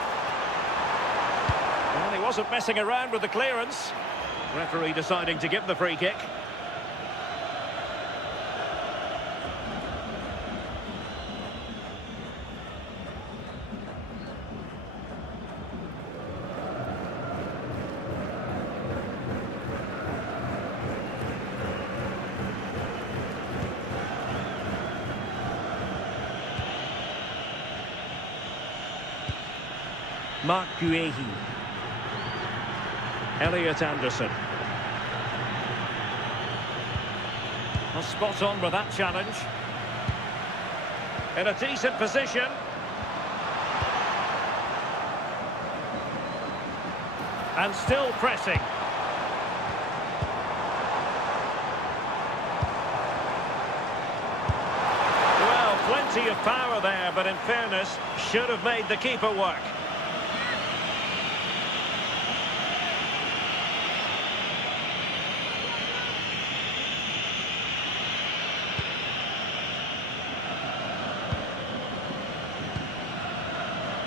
Well, he wasn't messing around with the clearance. Referee deciding to give the free kick. Mark Guehi. Elliot Anderson. Well, spot on with that challenge. In a decent position. And still pressing. Well, plenty of power there, but in fairness, should have made the keeper work.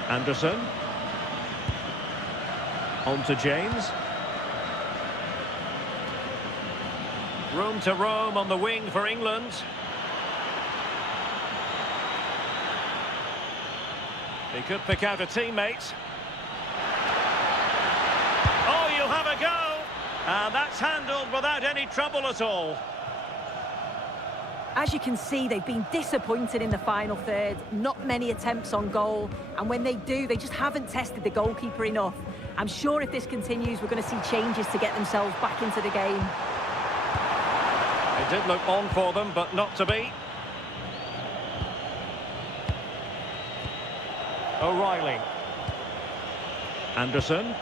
Anderson. On to James. Room to roam on the wing for England. He could pick out a teammate. Oh, you'll have a go. And that's handled without any trouble at all. As you can see, they've been disappointed in the final third. Not many attempts on goal. And when they do, they just haven't tested the goalkeeper enough. I'm sure if this continues, we're going to see changes to get themselves back into the game. It did look on for them, but not to be. O'Reilly. Anderson.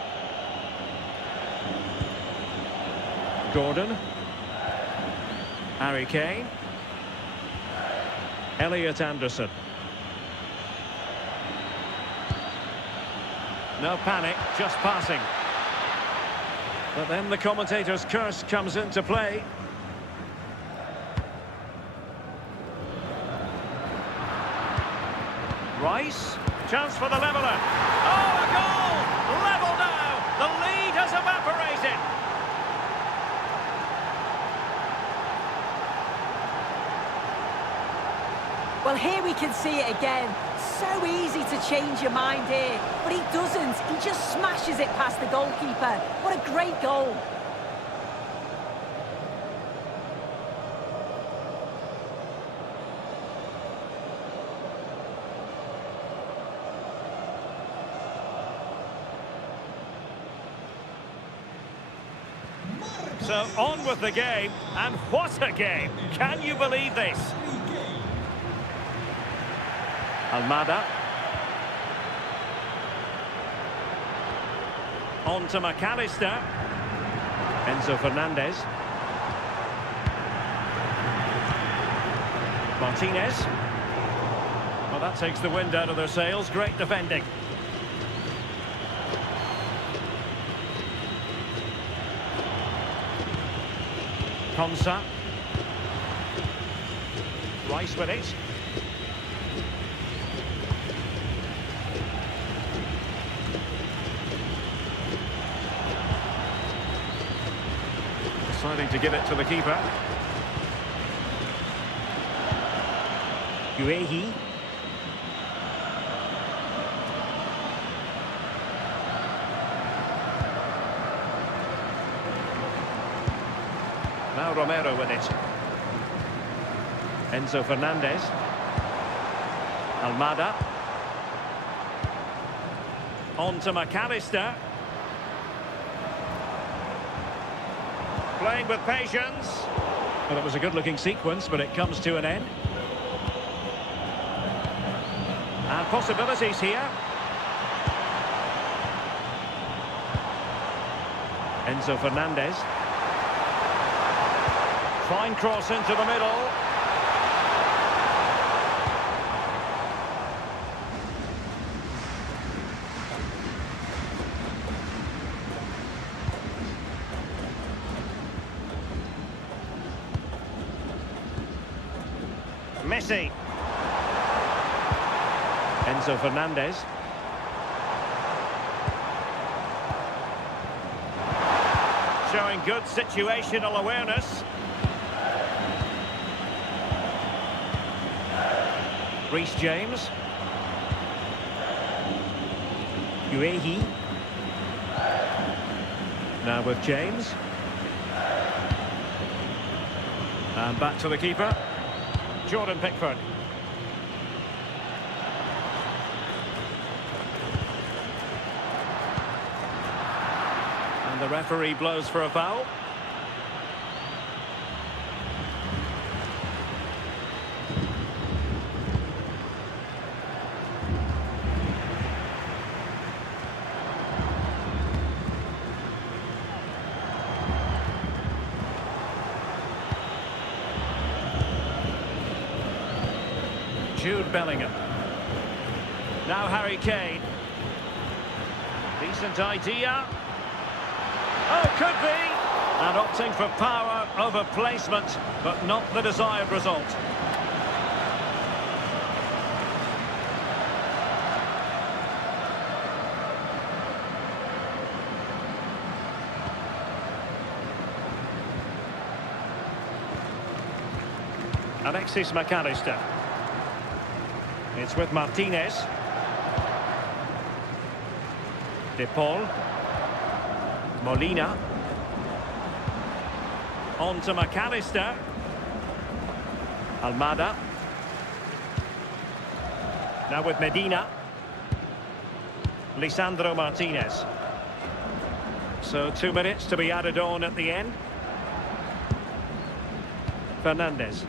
Gordon. Harry Kane. Elliot Anderson. No panic, just passing. But then the commentator's curse comes into play. Rice, chance for the leveller. Oh, a goal! Level now! The lead has evaporated. Well, here we can see it again. So easy to change your mind here, but he doesn't. He just smashes it past the goalkeeper. What a great goal. So on with the game, and what a game! Can you believe this? Almada. On to McAllister. Enzo Fernandez. Martinez. Well, that takes the wind out of their sails. Great defending. Konsa. Rice with it. Deciding to give it to the keeper. Guehi. Now Romero with it. Enzo Fernandez. Almada. On to McAllister. Playing with patience. Well, it was a good-looking sequence, but it comes to an end. And possibilities here. Enzo Fernandez. Fine cross into the middle. Messi. Enzo Fernandez. Showing good situational awareness. Reece James. Guehi. Now with James. And back to the keeper. Jordan Pickford. And the referee blows for a foul. Jude Bellingham. Now Harry Kane. Decent idea. Oh, could be. And opting for power over placement, but not the desired result. Alexis McAllister. It's with Martinez. De Paul. Molina. On to McAllister. Almada. Now with Medina. Lisandro Martinez. So 2 minutes to be added on at the end. Fernandez.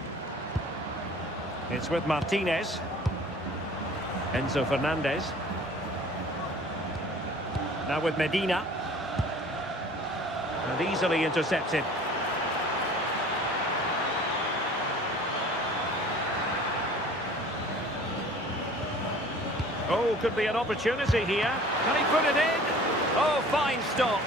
It's with Martinez. Enzo Fernandez. Now with Medina. And easily intercepted. Oh, could be an opportunity here. Can he put it in? Oh, fine stop.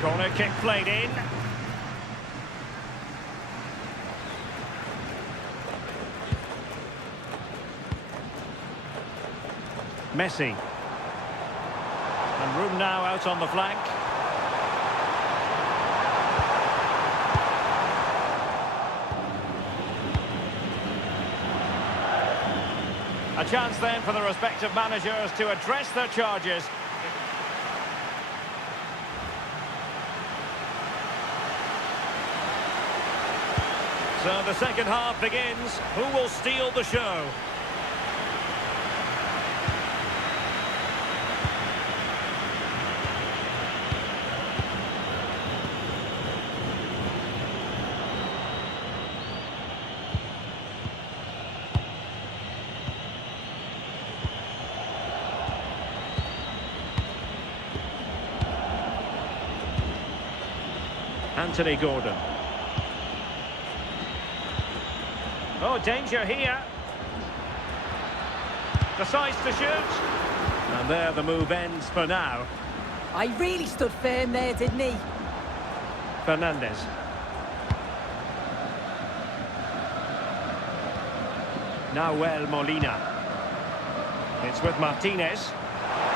Corner kick played in. Messi. And room now out on the flank. A chance then for the respective managers to address their charges. So the second half begins. Who will steal the show? Anthony Gordon. Oh, danger here. Decides to shoot. And there the move ends for now. I really stood firm there, didn't he? Fernandez. Nahuel Molina. It's with Martinez.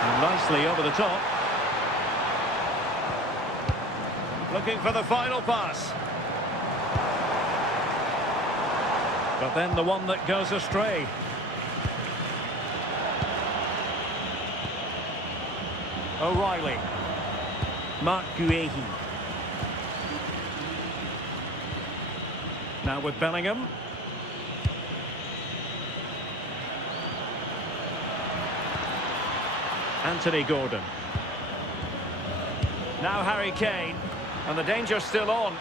And nicely over the top. Looking for the final pass. But then the one that goes astray. O'Reilly. Mark Guehi. Now with Bellingham. Anthony Gordon. Now Harry Kane. And the danger's still on.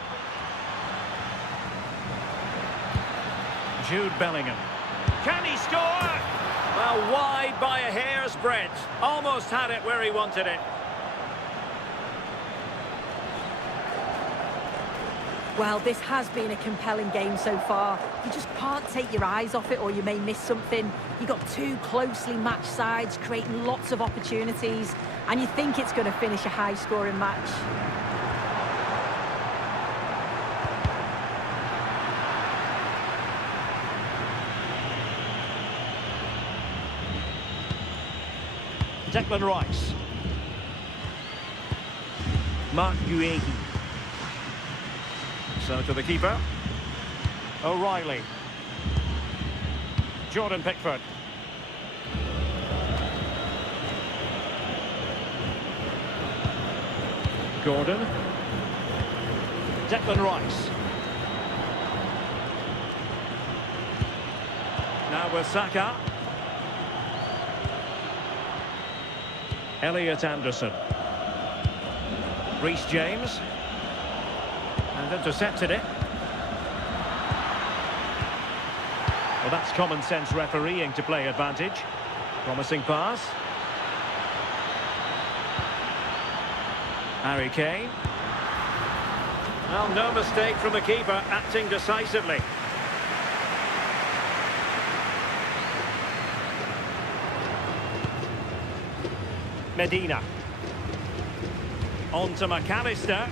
Jude Bellingham. Can he score? Well, wide by a hair's breadth. Almost had it where he wanted it. Well, this has been a compelling game so far. You just can't take your eyes off it or you may miss something. You've got two closely matched sides creating lots of opportunities and you think it's going to finish a high-scoring match. Declan Rice. Mark Guehi. So to the keeper. O'Reilly. Jordan Pickford. Gordon. Declan Rice. Now with Saka. Elliot Anderson. Reece James. And intercepted it. Well, that's common sense refereeing to play advantage. Promising pass. Harry Kane. Well, no mistake from the keeper, acting decisively. Medina. On to McAllister.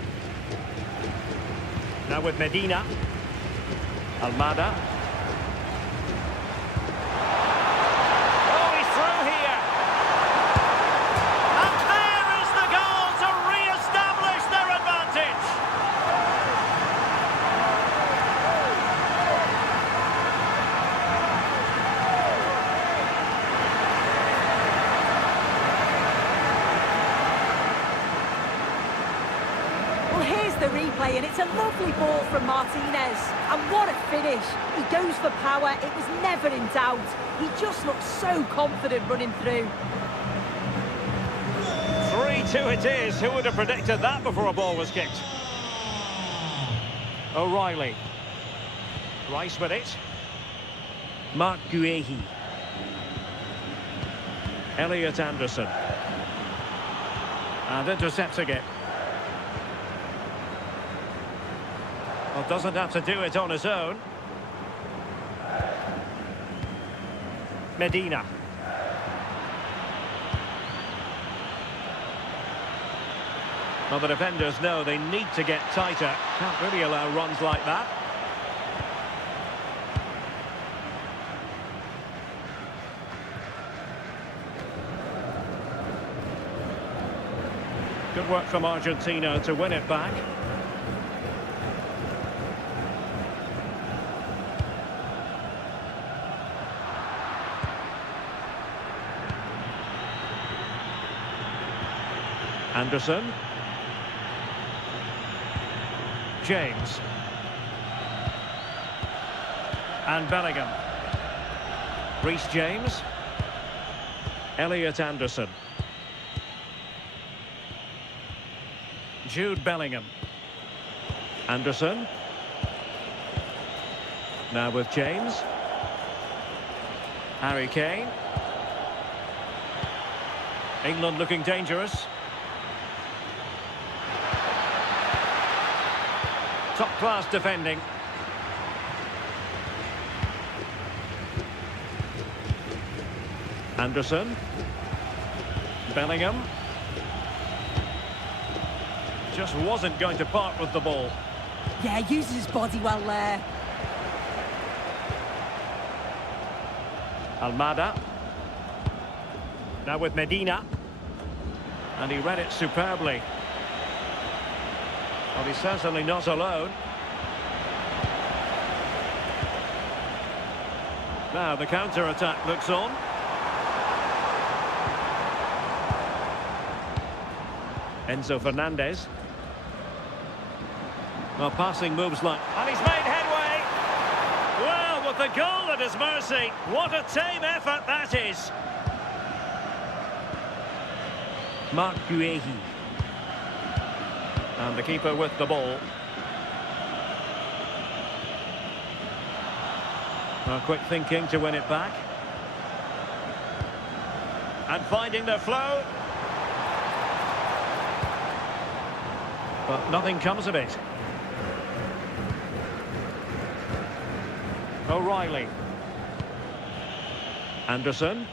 Now with Medina. Almada. Oh, he's through here. And there is the goal to re-establish their advantage. Well, here's the replay, and it's a lovely ball from Martinez. And what a finish. He goes for power. It was never in doubt. He just looks so confident running through. 3-2 it is. Who would have predicted that before a ball was kicked? O'Reilly. Rice with it. Mark Guehi. Elliot Anderson. And intercepting it. Well, doesn't have to do it on his own. Medina. Well, the defenders know they need to get tighter. Can't really allow runs like that. Good work from Argentina to win it back. Anderson. James. And Bellingham. Reece James. Elliot Anderson. Jude Bellingham. Anderson. Now with James. Harry Kane. England looking dangerous. Top-class defending. Anderson. Bellingham. Just wasn't going to part with the ball. Yeah, uses his body well there. Almada. Now with Medina. And he read it superbly. Well, he's certainly not alone. Now the counter-attack looks on. Enzo Fernandez. Well, passing moves like... And he's made headway! Well, with the goal at his mercy, what a tame effort that is! Mark Guehi. And the keeper with the ball. Well, quick thinking to win it back. And finding the flow. But nothing comes of it. O'Reilly. Anderson.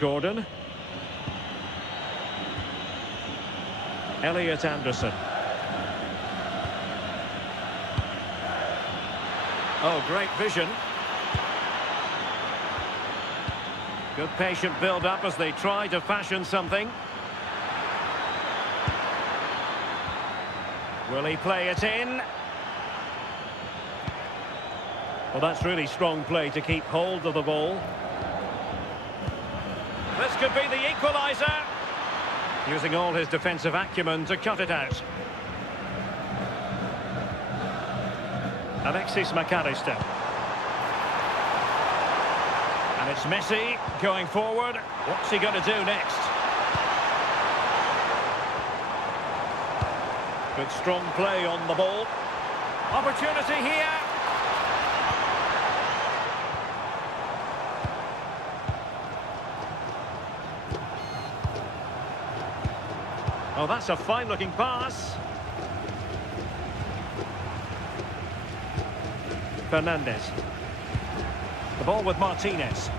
Gordon. Elliot Anderson. Oh, great vision. Good patient build-up as they try to fashion something. Will he play it in? Well, that's really strong play to keep hold of the ball. This could be the equaliser. Using all his defensive acumen to cut it out. Alexis McAllister. And it's Messi going forward. What's he going to do next? Good strong play on the ball. Opportunity here. Oh, that's a fine-looking pass. Fernandez. The ball with Martinez.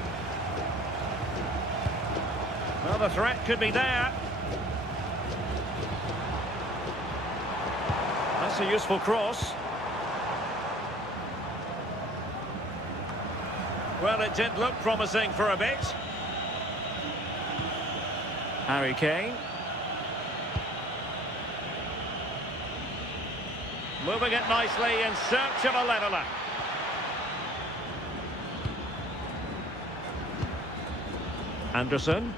Well, the threat could be there. a useful cross. Well, it did look promising for a bit. Harry Kane. Moving it nicely in search of a leveller. Anderson.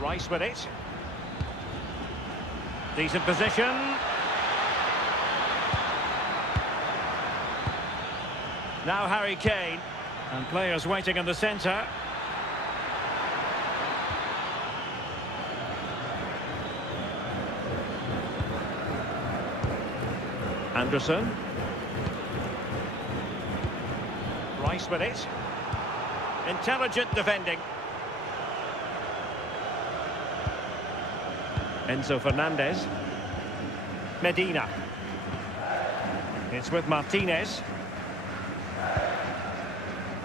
Rice with it. Decent position. Now Harry Kane. And players waiting in the centre. Anderson. Rice with it. Intelligent defending. Enzo Fernandez. Medina. It's with Martinez.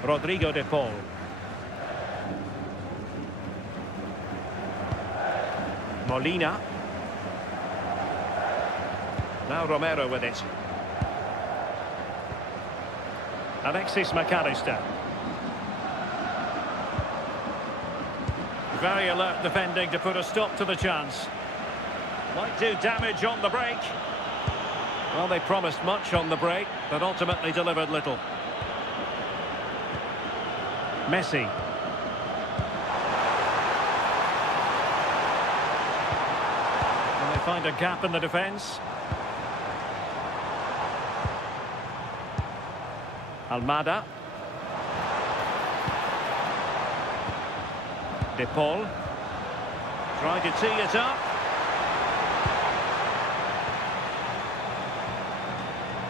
Rodrigo de Paul. Molina. Now Romero with it. Alexis McAllister. Very alert defending to put a stop to the chance. Might do damage on the break. Well, they promised much on the break, but ultimately delivered little. Messi. And they find a gap in the defence. Almada. De Paul. Tried to tee it up.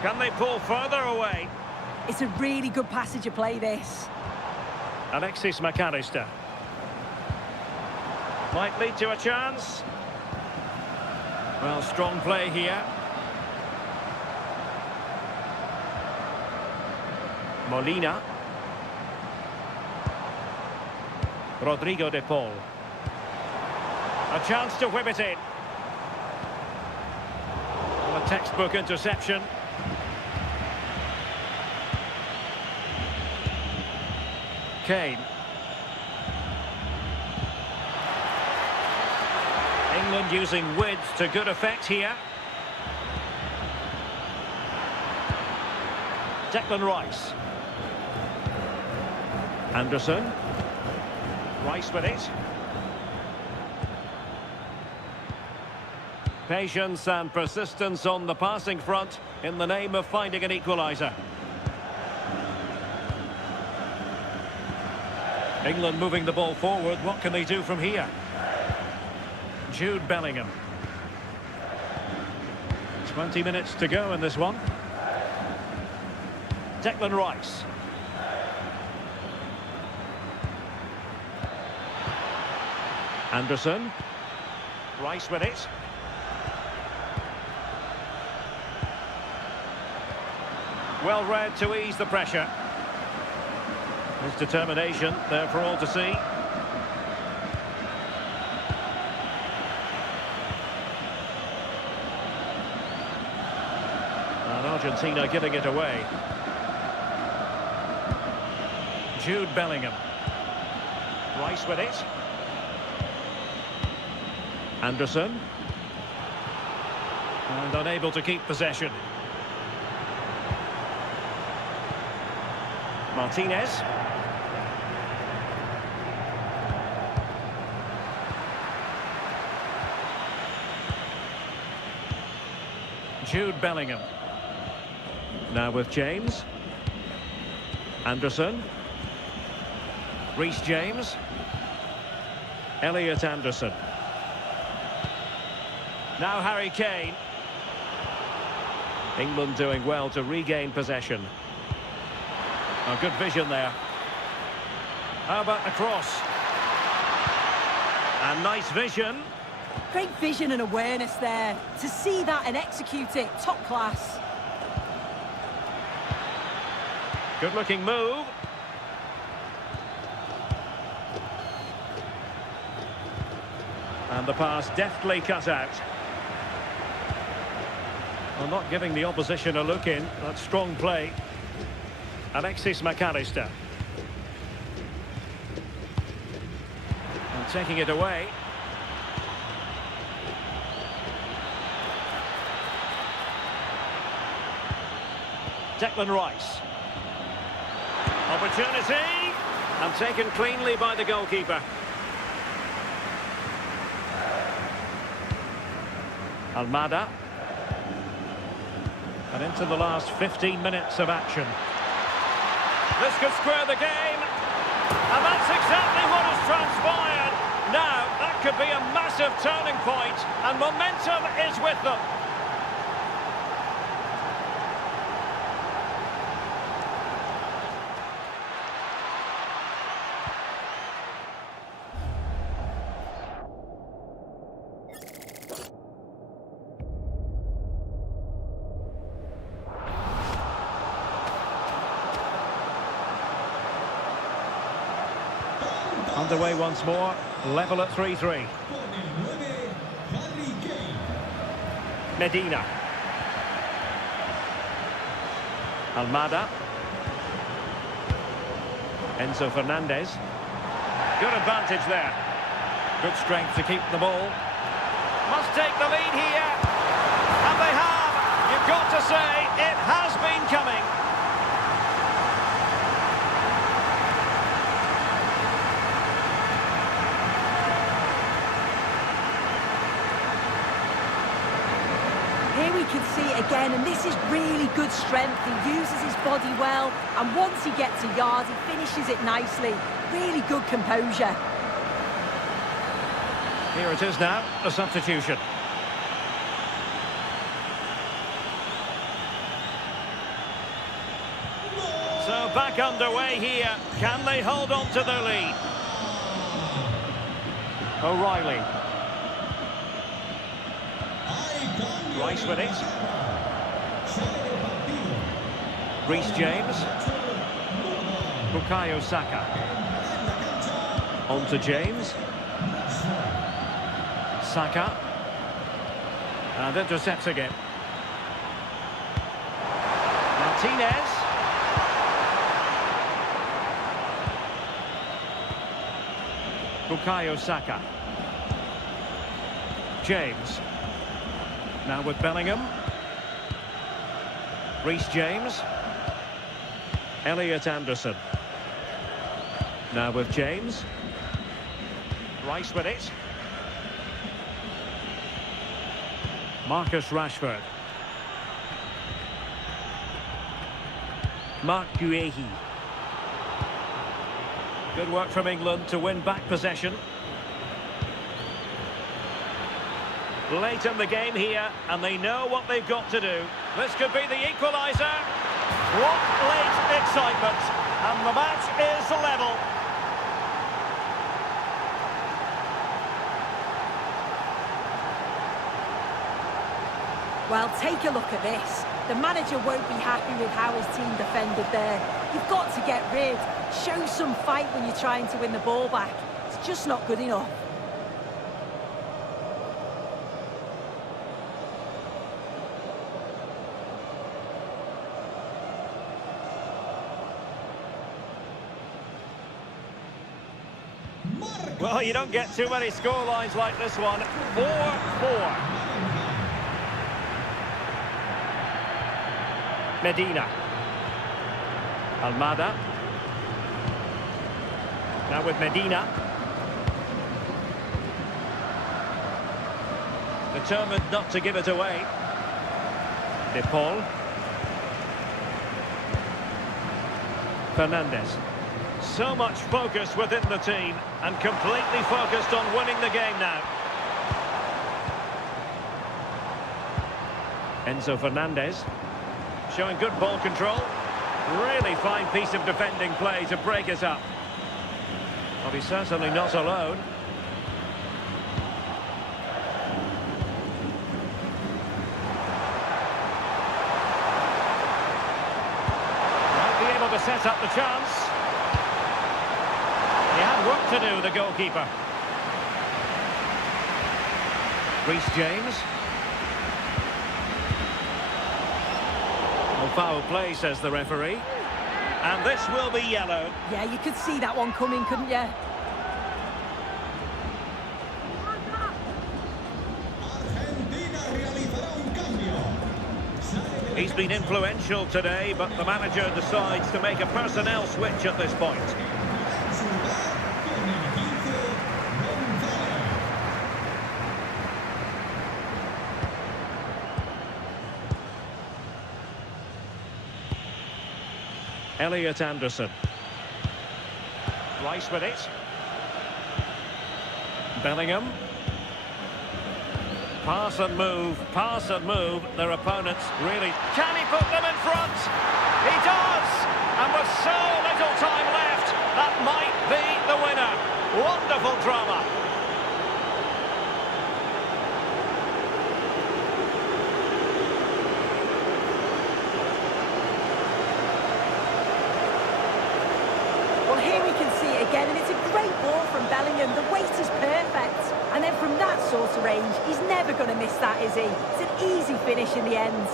Can they pull further away? It's a really good passage of play, this. Alexis McAllister. Might lead to a chance. Well, strong play here. Molina. Rodrigo de Paul. A chance to whip it in. Well, a textbook interception. Kane. England using width to good effect here. Declan Rice. Anderson. Rice with it. Patience and persistence on the passing front in the name of finding an equaliser. England moving the ball forward. What can they do from here? Jude Bellingham. 20 minutes to go in this one. Declan Rice. Anderson. Rice with it. Well read to ease the pressure. His determination there for all to see. And Argentina giving it away. Jude Bellingham. Rice with it. Anderson. And unable to keep possession. Martinez. Jude Bellingham. Now with James. Anderson. Reece James. Elliot Anderson. Now Harry Kane. England doing well to regain possession. A good vision there. How about the cross? And nice vision. Great vision and awareness there. To see that and execute it, top class. Good looking move. And the pass deftly cut out. Well, not giving the opposition a look in. That's strong play. Alexis McAllister. And taking it away. Declan Rice. Opportunity. And taken cleanly by the goalkeeper. Almada. And into the last 15 minutes of action. This could square the game. And that's exactly what has transpired. Now, that could be a massive turning point, and momentum is with them. Underway once more, level at 3-3. Medina. Almada. Enzo Fernandez. Good advantage there. Good strength to keep the ball. Must take the lead here. And they have. You've got to say, it has been coming. Here we can see it again, and this is really good strength. He uses his body well, and once he gets a yard, he finishes it nicely. Really good composure. Here it is now, a substitution. So back underway here. Can they hold on to their lead? O'Reilly. Rice with it. Reece James. Bukayo Saka. On to James. Saka. And intercepts again. Martinez. Bukayo Saka. James. Now with Bellingham. Reece James. Elliot Anderson. Now with James. Rice with it. Marcus Rashford. Mark Guehi. Good work from England to win back possession. Late in the game here, and they know what they've got to do. This could be the equaliser. What late excitement. And the match is level. Well, take a look at this. The manager won't be happy with how his team defended there. You've got to get rid. Show some fight when you're trying to win the ball back. It's just not good enough. Well, you don't get too many scorelines like this one. 4-4. Medina. Almada. Now with Medina. Determined not to give it away. De Paul. Fernandez. So much focus within the team and completely focused on winning the game now. Enzo Fernandez showing good ball control. Really fine piece of defending play to break it up. But he's certainly not alone. Might be able to set up the chance. He had work to do, the goalkeeper. Reece James. Foul play, says the referee. And this will be yellow. Yeah, you could see that one coming, couldn't you? He's been influential today, but the manager decides to make a personnel switch at this point. Elliot Anderson. Rice with it. Bellingham. Pass and move their opponents, really. Can he put them in front? He does! And with so little time left, that might be the winner. Wonderful drama. Well, here we can see it again, and it's a great ball from Bellingham. The weight is perfect. And then from that sort of range, he's never going to miss that, is he? It's an easy finish in the end.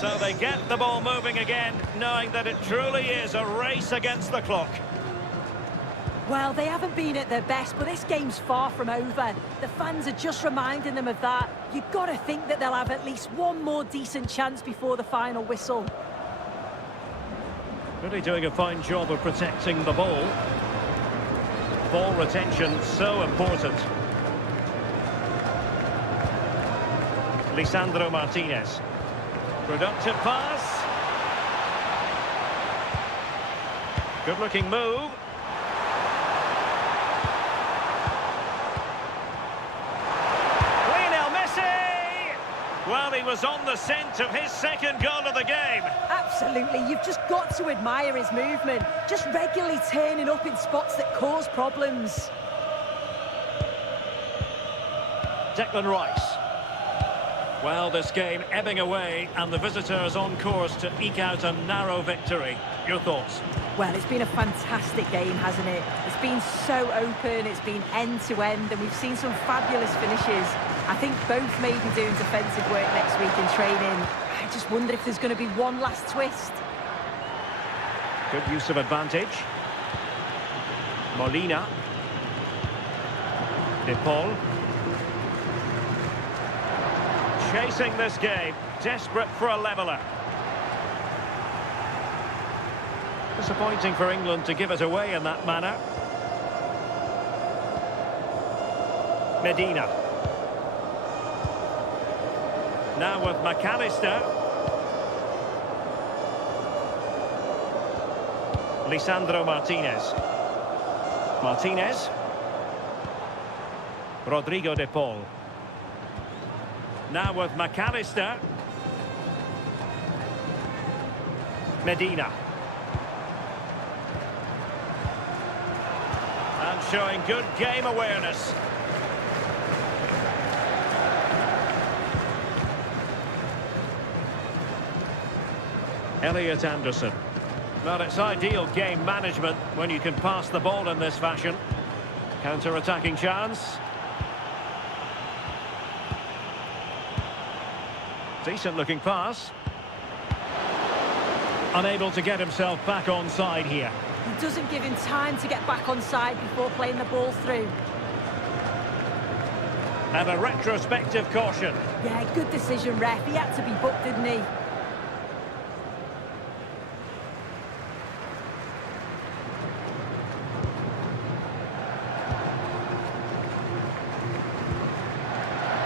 So they get the ball moving again, knowing that it truly is a race against the clock. Well, they haven't been at their best, but this game's far from over. The fans are just reminding them of that. You've got to think that they'll have at least one more decent chance before the final whistle. Really doing a fine job of protecting the ball. Ball retention so important. Lisandro Martinez. Productive pass. Good looking move. Lionel Messi! Well, he was on the scent of his second goal of the game. Absolutely, you've just got to admire his movement. Just regularly turning up in spots that cause problems. Declan Rice. Well, this game ebbing away, and the visitors on course to eke out a narrow victory. Your thoughts? Well, it's been a fantastic game, hasn't it? It's been so open, it's been end-to-end, and we've seen some fabulous finishes. I think both may be doing defensive work next week in training. I just wonder if there's going to be one last twist. Good use of advantage. Molina. De Paul. Chasing this game, desperate for a leveller. Disappointing for England to give it away in that manner. Medina. Now with McAllister. Lisandro Martinez. Martinez. Rodrigo De Paul. Now with McAllister. Medina. And showing good game awareness. Elliot Anderson. Well, it's ideal game management when you can pass the ball in this fashion. Counter-attacking chance. Decent looking pass. Unable to get himself back on side here. He doesn't give him time to get back on side before playing the ball through. And a retrospective caution. Yeah, good decision, ref. He had to be booked, didn't he?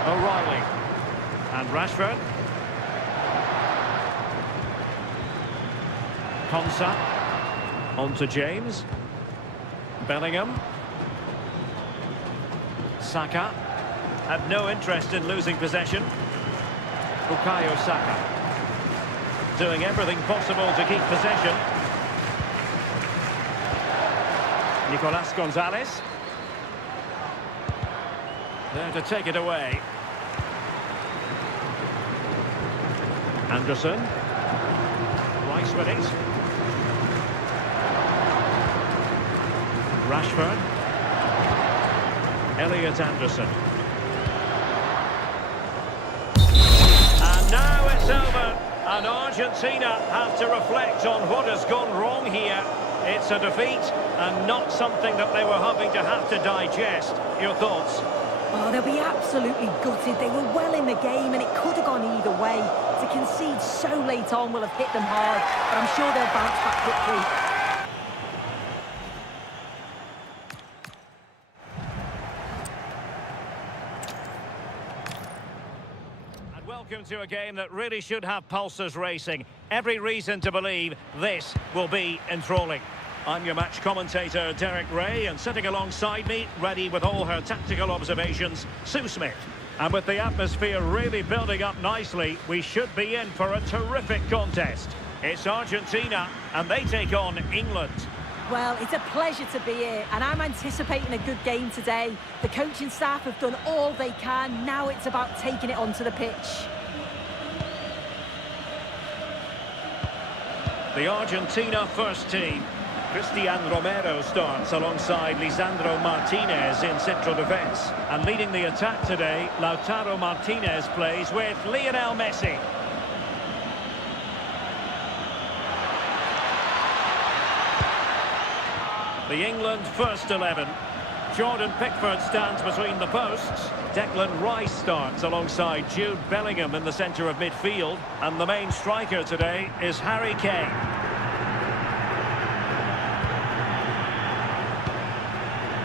O'Reilly. And Rashford. Konsa. On to James. Bellingham. Saka. Had no interest in losing possession. Bukayo Saka. Doing everything possible to keep possession. Nicolas Gonzalez. There to take it away. Anderson. Rice with it. Rashford. Elliot Anderson. And now it's over. And Argentina have to reflect on what has gone wrong here. It's a defeat and not something that they were hoping to have to digest. Your thoughts? Oh, they'll be absolutely gutted. They were well in the game and it could have gone either way. To concede so late on will have hit them hard, but I'm sure they'll bounce back quickly. Welcome to a game that really should have pulses racing. Every reason to believe this will be enthralling. I'm your match commentator, Derek Ray, and sitting alongside me, ready with all her tactical observations, Sue Smith. And with the atmosphere really building up nicely, we should be in for a terrific contest. It's Argentina, and they take on England. Well, it's a pleasure to be here, and I'm anticipating a good game today. The coaching staff have done all they can. Now it's about taking it onto the pitch. The Argentina first team. Cristian Romero starts alongside Lisandro Martinez in central defence. And leading the attack today, Lautaro Martinez plays with Lionel Messi. The England first 11. Jordan Pickford stands between the posts. Declan Rice starts alongside Jude Bellingham in the centre of midfield. And the main striker today is Harry Kane.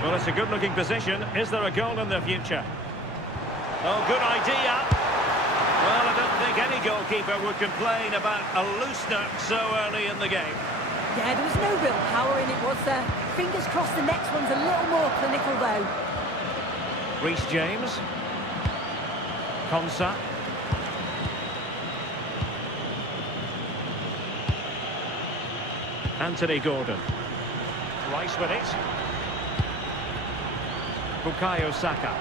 Well, it's a good-looking position. Is there a goal in the future? Oh, good idea. Well, I don't think any goalkeeper would complain about a loosener so early in the game. Yeah, there was no real power in it, was there? Fingers crossed the next one's a little more clinical, though. Reece James. Konsa. Anthony Gordon. Rice with it. Bukayo Saka.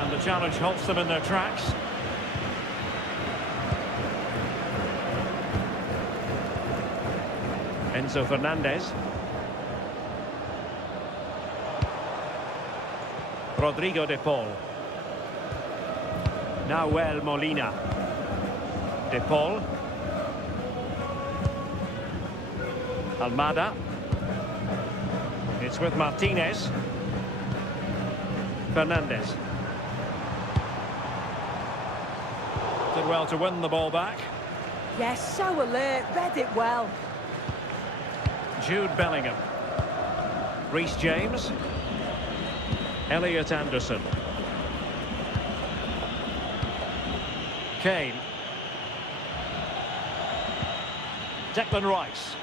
And the challenge halts them in their tracks. Enzo Fernandez. Rodrigo de Paul. Nahuel Molina. De Paul. Almada. It's with Martinez. Fernandez. Did well to win the ball back. Yes, so alert, read it well. Jude Bellingham. Reece James. Elliot Anderson. Kane. Declan Rice.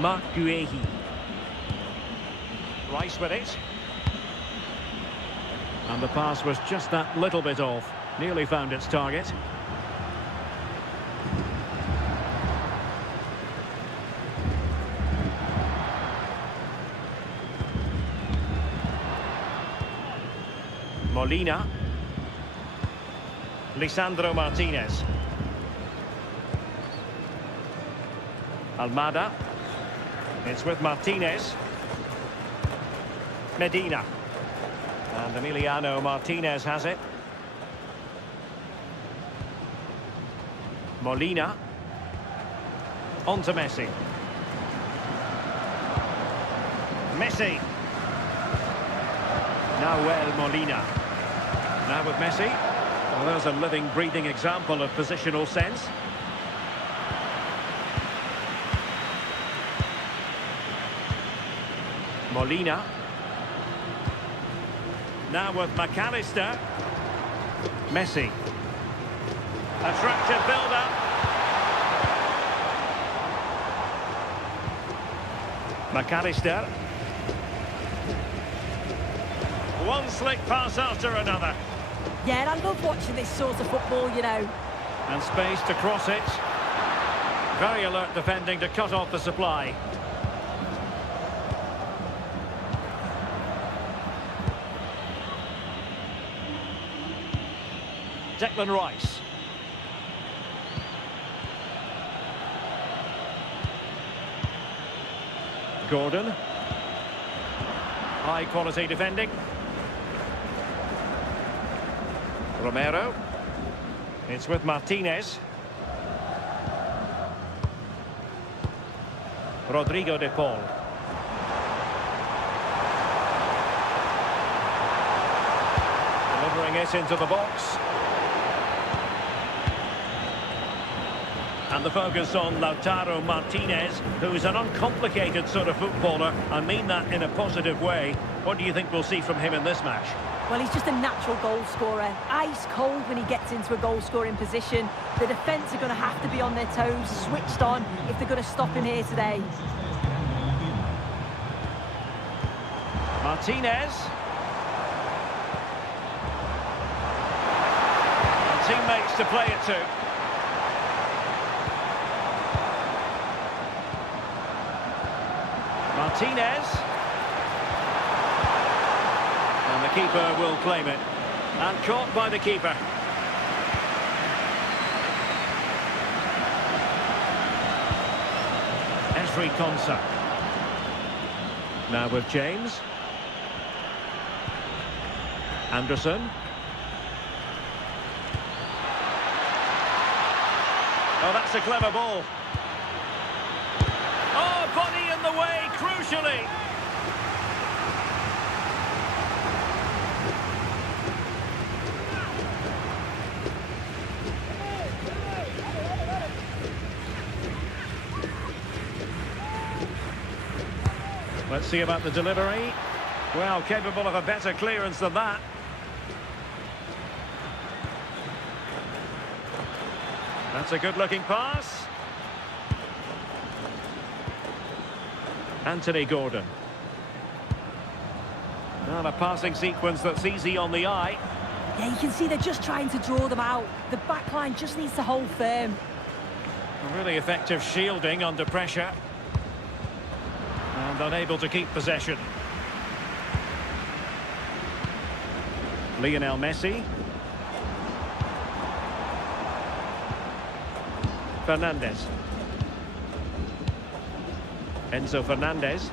Marc Guehi. Rice with it. And the pass was just that little bit off. Nearly found its target. Molina. Lisandro Martinez. Almada. It's with Martinez. Medina. And Emiliano Martinez has it. Molina. On to Messi. Messi. Nahuel Molina. Now with Messi. Well, there's a living, breathing example of positional sense. Molina. Now with McAllister. Messi. Attractive build-up. McAllister. One slick pass after another. Yeah, and I love watching this sort of football, you know. And space to cross it. Very alert defending to cut off the supply. Declan Rice. Gordon. High quality defending. Romero. It's with Martinez. Rodrigo de Paul. Delivering it into the box. And the focus on Lautaro Martinez, who's an uncomplicated sort of footballer. I mean that in a positive way. What do you think we'll see from him in this match? Well, he's just a natural goal scorer. Ice cold when he gets into a goal-scoring position. The defence are going to have to be on their toes, switched on, if they're going to stop him here today. Martinez. And teammates to play it to. Martinez. And the keeper will claim it. And caught by the keeper. Esri Konsa. Now with James. Anderson. Oh, that's a clever ball. Oh, body in the way, crucially. Let's see about the delivery. Well, capable of a better clearance than that. That's a good-looking pass. Anthony Gordon. Now a passing sequence that's easy on the eye. Yeah, you can see they're just trying to draw them out. The back line just needs to hold firm. Really effective shielding under pressure. And unable to keep possession. Lionel Messi. Fernandez. Enzo Fernandez.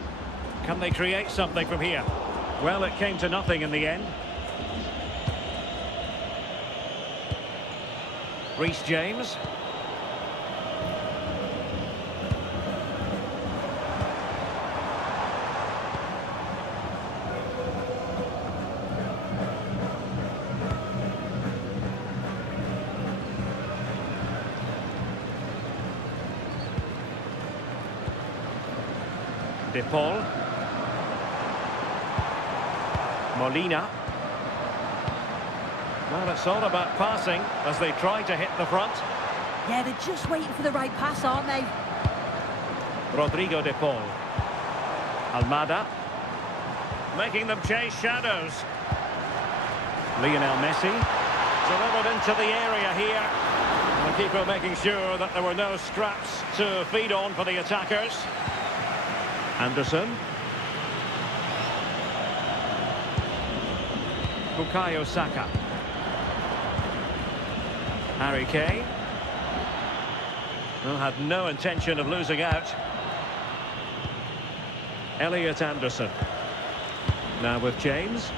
Can they create something from here? Well, it came to nothing in the end. Reece James. De Paul. Molina. Well, it's all about passing as they try to hit the front. Yeah, they're just waiting for the right pass, aren't they? Rodrigo de Paul. Almada. Making them chase shadows. Lionel Messi. Delivered into the area here. And the keeper making sure that there were no scraps to feed on for the attackers. Anderson. Bukayo Saka. Harry Kane. Well, had no intention of losing out. Elliot Anderson. Now with James.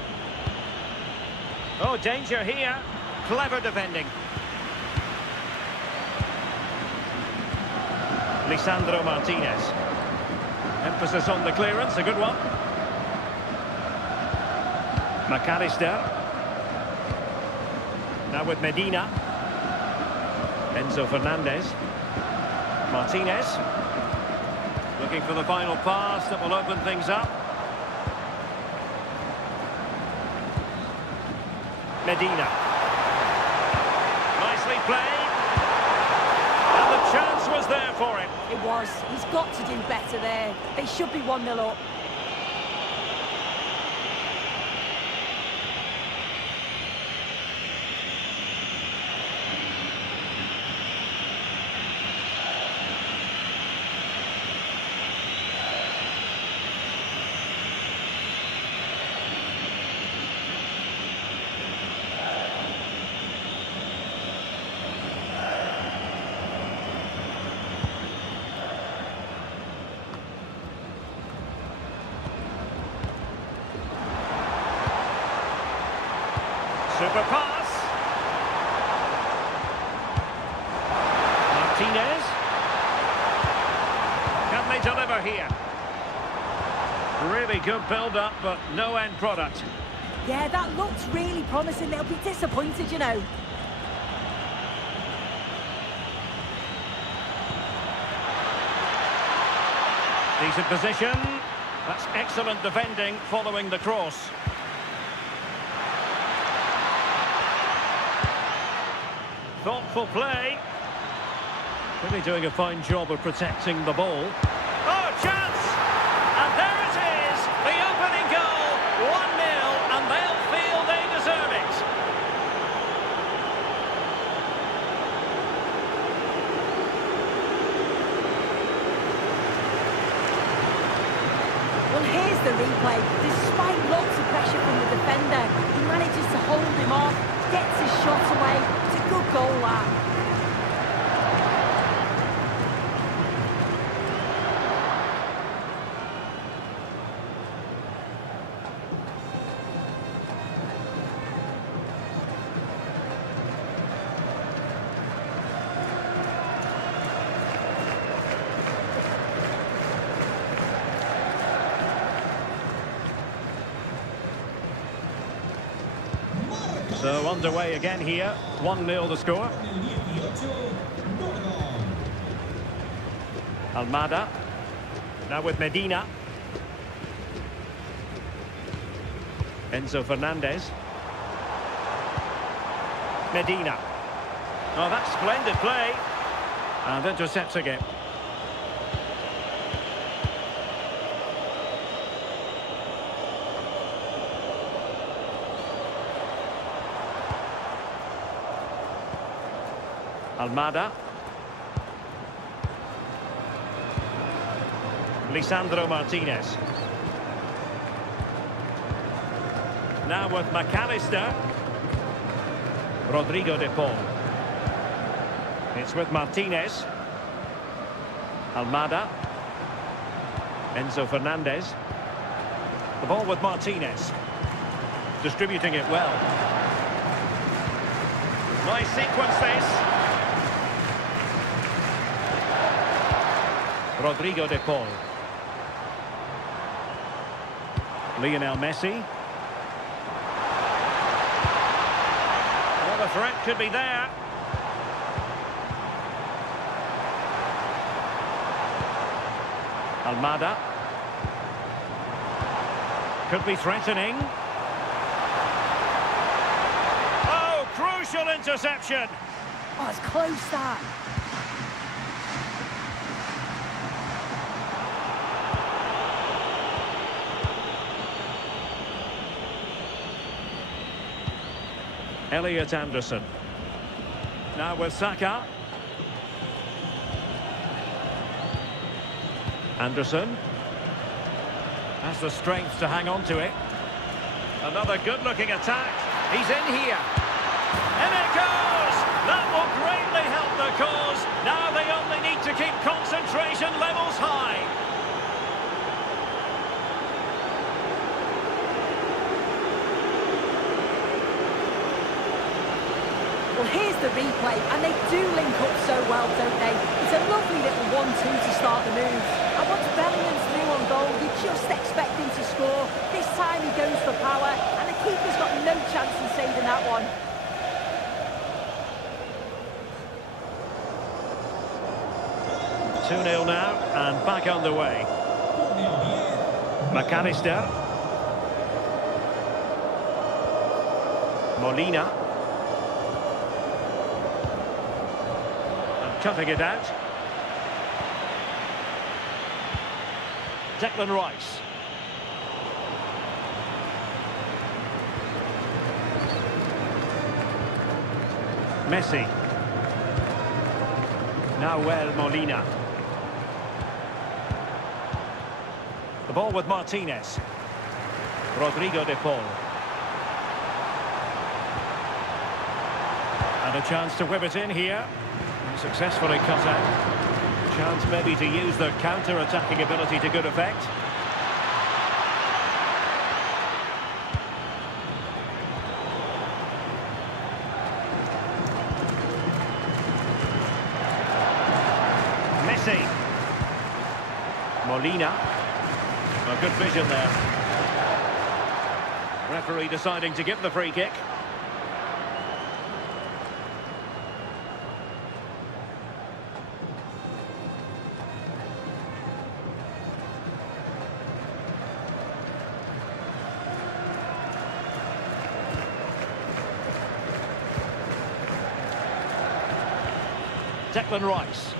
Oh, danger here. Clever defending. Lisandro Martinez. Emphasis on the clearance, a good one. McAllister. Now with Medina. Enzo Fernandez. Martinez. Looking for the final pass that will open things up. Medina. Nicely played. And the chance was there for him. It was. He's got to do better there. They should be 1-0 up. Super pass. Martinez. Can they deliver here? Really good build-up, but no end product. Yeah, that looks really promising. They'll be disappointed, you know. Decent position. That's excellent defending following the cross. Thoughtful play. Really doing a fine job of protecting the ball. Oh, chance! And there it is! The opening goal! 1-0, and they'll feel they deserve it. Well, here's the replay. Despite lots of pressure from the defender, he manages to hold him off, gets his shot away. It's a good goal, that. So underway again here, 1-0 the score. Almada, now with Medina. Enzo Fernandez. Medina. Oh, that's splendid play. And intercepts again. Almada. Lisandro Martinez. Now with McAllister. Rodrigo de Paul. It's with Martinez. Almada. Enzo Fernandez. The ball with Martinez. Distributing it well. Nice sequence this. Rodrigo de Paul. Lionel Messi. Well, the threat could be there. Almada. Could be threatening. Oh, crucial interception. Oh, it's close, that. Elliot Anderson. Now with Saka. Anderson. Has the strength to hang on to it. Another good-looking attack. He's in here. And it goes! That will greatly help the cause. Now they only need to keep concentration levels high. Well, here's the replay, and they do link up so well, don't they? It's a lovely little 1-2 to start the move. And once Bellingham's through on goal, you just expect him to score. This time he goes for power, and the keeper's got no chance in saving that one. Two 2-0 now, and back underway. McAllister. Molina. Cutting it out. Declan Rice. Messi. Now Molina. The ball with Martinez. Rodrigo de Paul. And a chance to whip it in here. Successfully cut out. Chance maybe to use their counter-attacking ability to good effect. Messi. Molina. A good vision there. Referee deciding to give the free kick. Declan Rice.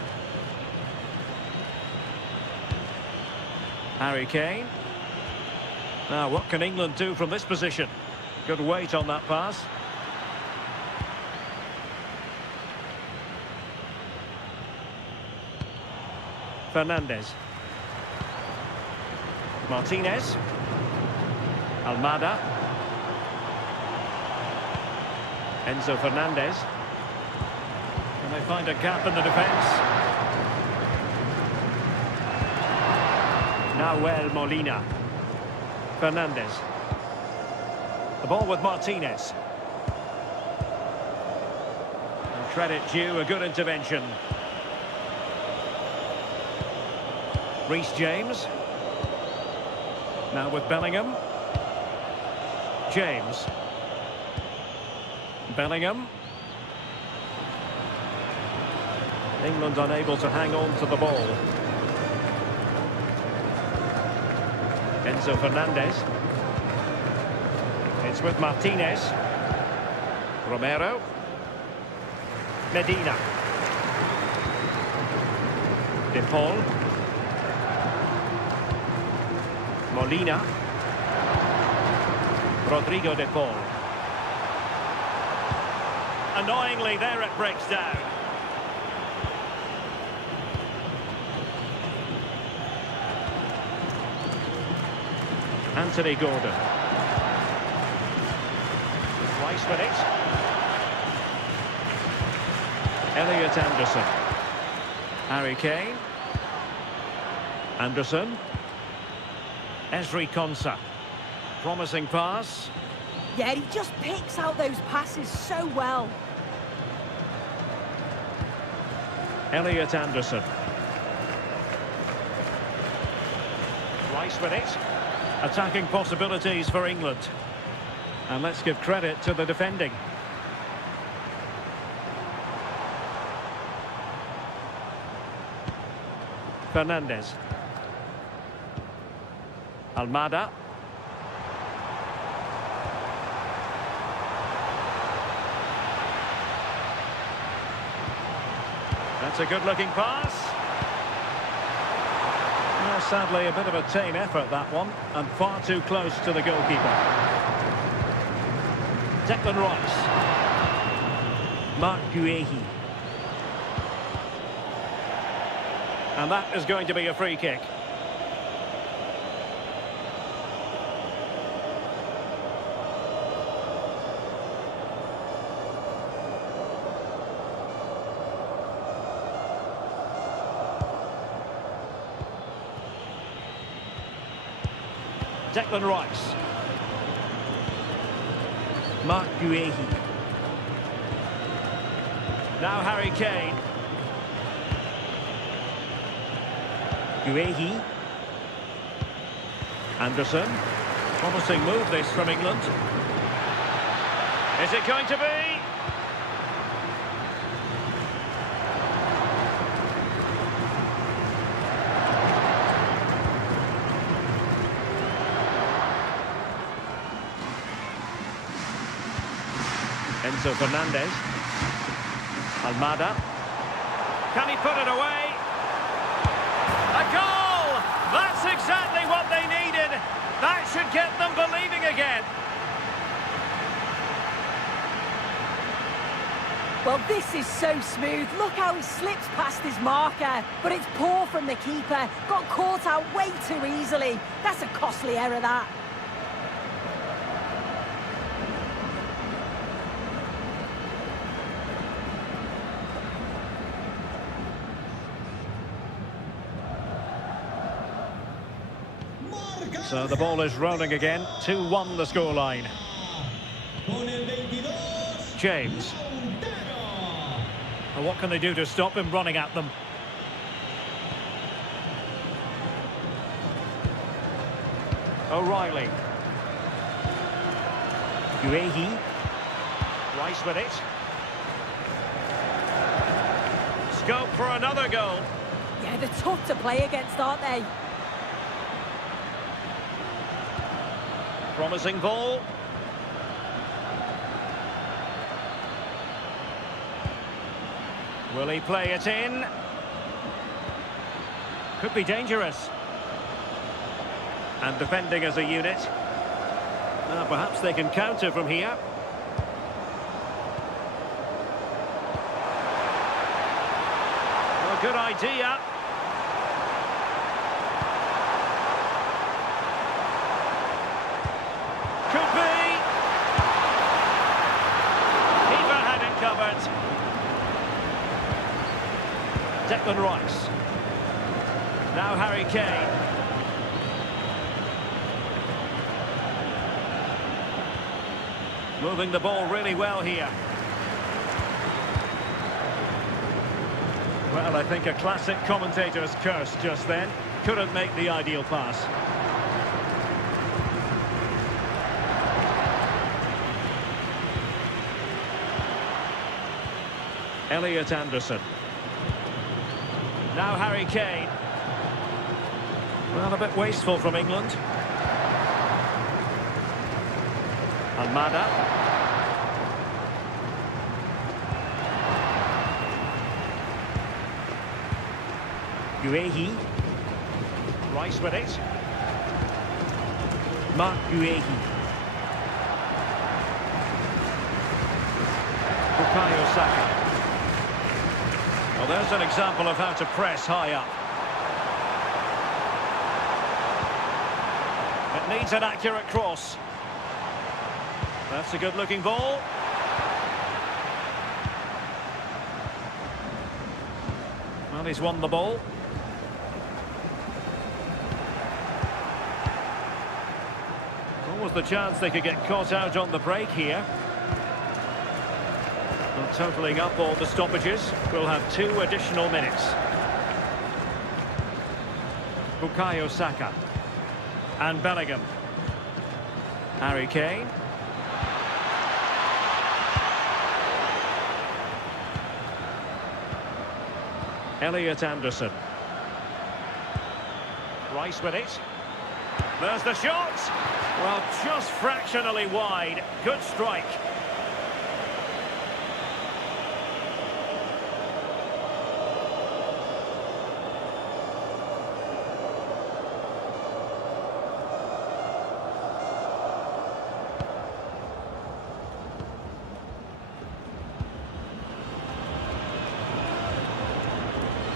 Harry Kane. Now, what can England do from this position? Good weight on that pass. Fernandez. Martinez. Almada. Enzo Fernandez. And they find a gap in the defence. Nahuel Molina. Fernandez. The ball with Martinez. And credit due, a good intervention. Reece James. Now with Bellingham. James. Bellingham. England unable to hang on to the ball. Enzo Fernandez. It's with Martinez. Romero. Medina. De Paul. Molina. Rodrigo De Paul. Annoyingly, there it breaks down. Anthony Gordon. Rice with it. Elliot Anderson. Harry Kane. Anderson. Ezri Konsa. Promising pass. Yeah, he just picks out those passes so well. Elliot Anderson. Rice with it. Attacking possibilities for England. And let's give credit to the defending. Fernandez. Almada. That's a good-looking pass. Well, sadly, a bit of a tame effort, that one, and far too close to the goalkeeper. Declan Rice. Mark Guehi. And that is going to be a free kick. Declan Rice. Mark Guehi. Now Harry Kane. Guehi. Anderson. Promising move this from England. Is it going to be? Enzo Fernandez. Almada. Can he put it away? A goal! That's exactly what they needed. That should get them believing again. Well, this is so smooth. Look how he slips past his marker. But it's poor from the keeper. Got caught out way too easily. That's a costly error, that. So the ball is rolling again. 2-1 the scoreline. James. And what can they do to stop him running at them? O'Reilly. Guehi. Rice with it. Scope for another goal. Yeah, they're tough to play against, aren't they? Promising ball. Will he play it in? Could be dangerous. And defending as a unit. Perhaps they can counter from here. Well, good idea. Could be. Keeper had it covered. Declan Rice. Now Harry Kane. Moving the ball really well here. Well, I think a classic commentator's curse just then. Couldn't make the ideal pass. Elliot Anderson. Now Harry Kane. Well, a bit wasteful from England. Almada. Guehi. Rice with it. Mark Guehi. Bukayo Saka. Well, there's an example of how to press high up. It needs an accurate cross. That's a good-looking ball. Well, he's won the ball. What was the chance they could get caught out on the break here? Well, totalling up all the stoppages, we'll have 2 additional minutes. Bukayo Saka. And Bellingham. Harry Kane. Elliot Anderson. Rice with it. There's the shot. Well, just fractionally wide. Good strike.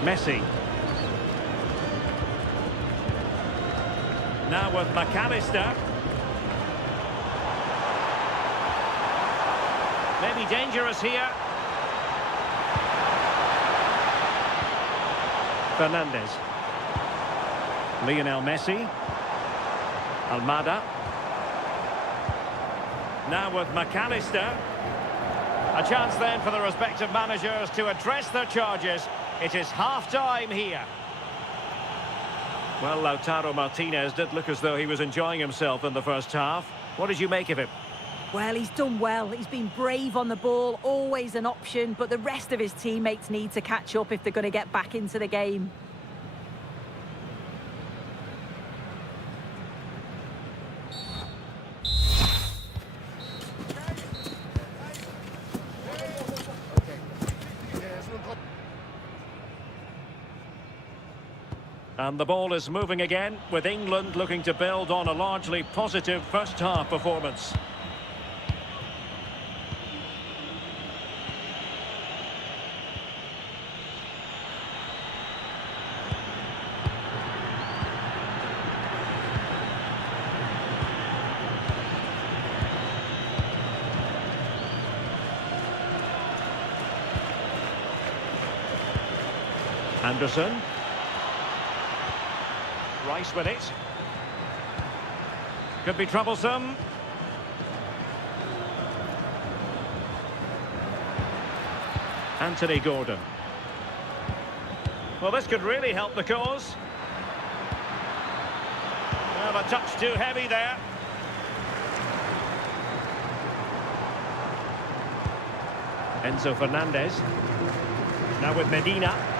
Messi. Now with McAllister. Maybe dangerous here. Fernandes. Lionel Messi. Almada. Now with McAllister. A chance then for the respective managers to address their charges. It is half-time here. Well, Lautaro Martinez did look as though he was enjoying himself in the first half. What did you make of him? Well, he's done well. He's been brave on the ball, always an option, but the rest of his teammates need to catch up if they're going to get back into the game. And the ball is moving again, with England looking to build on a largely positive first-half performance. Anderson. Rice with it. Could be troublesome. Anthony Gordon. Well, this could really help the cause. Well, a touch too heavy there. Enzo Fernandez. Now with Medina.